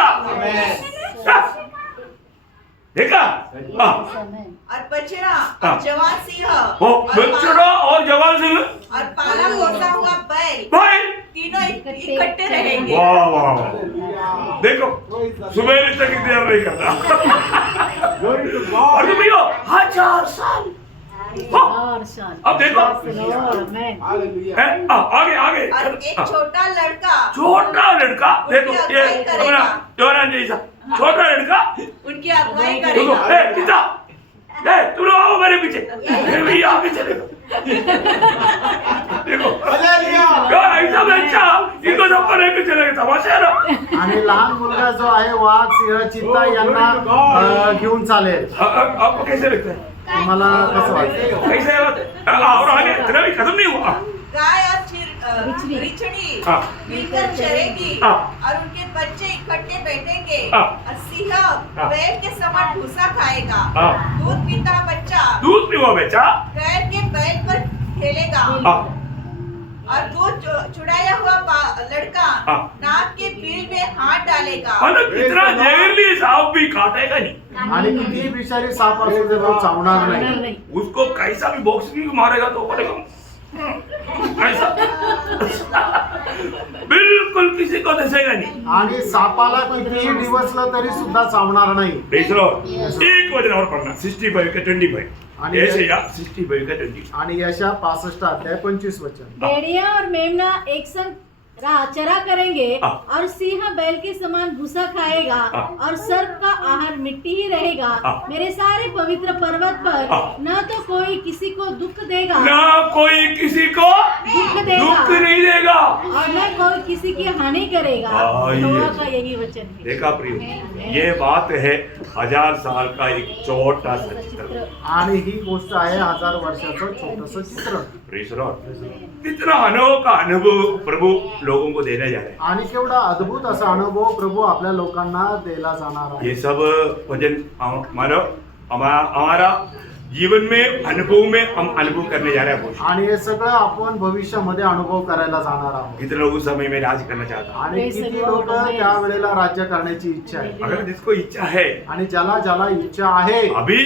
देखा? हाँ. और बछड़ा हाँ. और जवान सिंह वो और बछड़ा और जवान सिंह और पाला पोसा हुआ बैल भाई. तीनों इकट्ठे रहेंगे. वाह वाह वाह. देखो सुबह तक इंतजार नहीं करता. और तुम यो 1000 साल. और शान अब देखो आमेन. हैं? आगे आगे. और एक छोटा लड़का छोटा लड़का देखो उनकी ये अगुवाई करेगा. अपना जवान जैसा छोटा लड़का. उनकी अगुवाई देखो करेगा. पिता तुम लोग आओ मेरे पीछे. फिर भी आगे चले. देखो क्या ऐसा बच्चा इनको सब पर लेके चलेगा. तमाशा है ना. आणि लहान मुलगा जो आहे वाघ सिंह चित्ता यांना घेऊन चालेल. आपको कैसे लगता है? तुम्हाला कसं वाटतं. कैसे और आगे इतना भी खत्म नहीं हुआ. गाय और बिचड़ी. बिचड़ी हाँ. मिलकर चरेगी हाँ. और उनके बच्चे इकट्ठे बैठेंगे. हाँ. और सिंह बैल के समान भूसा खाएगा. हाँ. दूध पीता बच्चा दूध पीवा बच्चा. पैर के बैल पर खेलेगा. हाँ. और दूध चुड़ाया हुआ लड़का हाँ. नाक के बिल में हाथ डालेगा. मतलब इतना जहरीली सांप भी काटेगा नहीं. आणि कितीही विषारी साप असू दे तो चावणार नाही. नहीं. उसको कैसा भी बॉक्स भी मारेगा तो बोलेगा ऐसा. बिल्कुल किसी को दसेगा नहीं. आणि सापाला कितीही डिवसलं तरी सुद्धा चावणार नाही. Praise Lord. एक वचन और पढ़ना 65 का 25. आणि यशाया 65 का 25. आणि यशा 65 अध्याय 25 वचन. भेड़िया और मेमना एक संग चरा करेंगे हाँ. और सिंह बैल के समान भूसा खाएगा हाँ. और सर्प का आहार मिट्टी ही रहेगा. हाँ. मेरे सारे पवित्र पर्वत पर हाँ. न तो कोई किसी को दुख देगा ना कोई किसी को दुख देगा दुख नहीं देगा. और न कोई किसी की हानि करेगा. हाँ, यहोवा ये- का यही वचन है. देखा प्रिय ये बात है 1000 साल का एक छोटा सा चित्र. आणि ही गोष्ट आहे 1000 वर्षाचं छोटस चित्र. Praise Lord. कितना अनोखा अनुभव प्रभु लोगों को देने जा रहे हैं. आणि केवढा अद्भुत असा अनुभव प्रभु आपल्या लोकांना दिला जाणार आहे. ये सब वचन हमारा जीवन में अनुभव में हम अनुभव करने जा रहे हैं. आणि हे सगळं आपण भविष्यामध्ये अनुभव करायला जाणार आहोत. कितने लोग उस समय में राज करना चाहता. आणि किती लोक त्या वेळेला राज्य करण्याची इच्छा आहे. अगर जिसको इच्छा है आणि ज्याला ज्याला इच्छा आहे अभी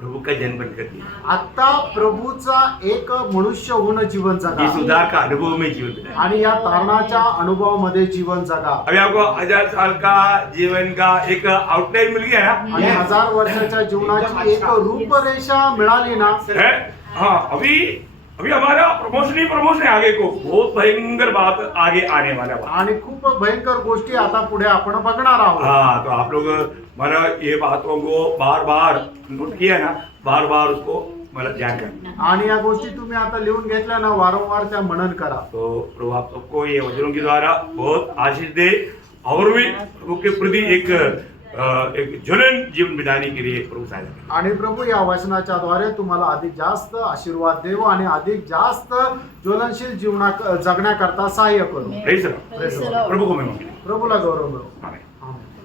प्रभु का जन्म बन कर दिया. आता प्रभूचा एक मनुष्य होणं जीवन जगा इस उद्धार का अनुभव में जीवन बिताए. आणि या तारणाच्या अनुभवामध्ये जीवन जगा. अभी आपको 1000 साल का जीवन का एक आउटलाइन मिल गया ना. आणि 1000 वर्षाच्या जीवनाची एक रूपरेषा मिळाली ना. है. हाँ अभी हमारा प्रमोशन है आगे को. बहुत भयंकर बात आगे आने वाला बात. आणि खूप भयंकर गोष्टी आता पुढे आपण बघणार आहोत. हाँ तो आप लोग मतलब ये बातों को बार बार नोट किया ना. बार बार उसको मतलब ध्यान करना. आणि या गोष्टी तुम्ही आता लिहून घेतल्या ना वारंवार त्या मनन करा. तो प्रभु आप सबको ये वचनों के द्वारा बहुत आशीष दे और भी प्रभु के प्रति एक ज्वलन जीवन बिताने के लिए प्रभु सहायता करें. आणि प्रभू या वचनाच्या द्वारे तुम्हाला अधिक जास्त आशीर्वाद देव आणि अधिक जास्त ज्वलनशील जीवना जगण्याकरता सहाय्य करू. Praise the Lord. Praise the Lord. प्रभु को महिमा मिले. प्रभूला गौरव मिळो.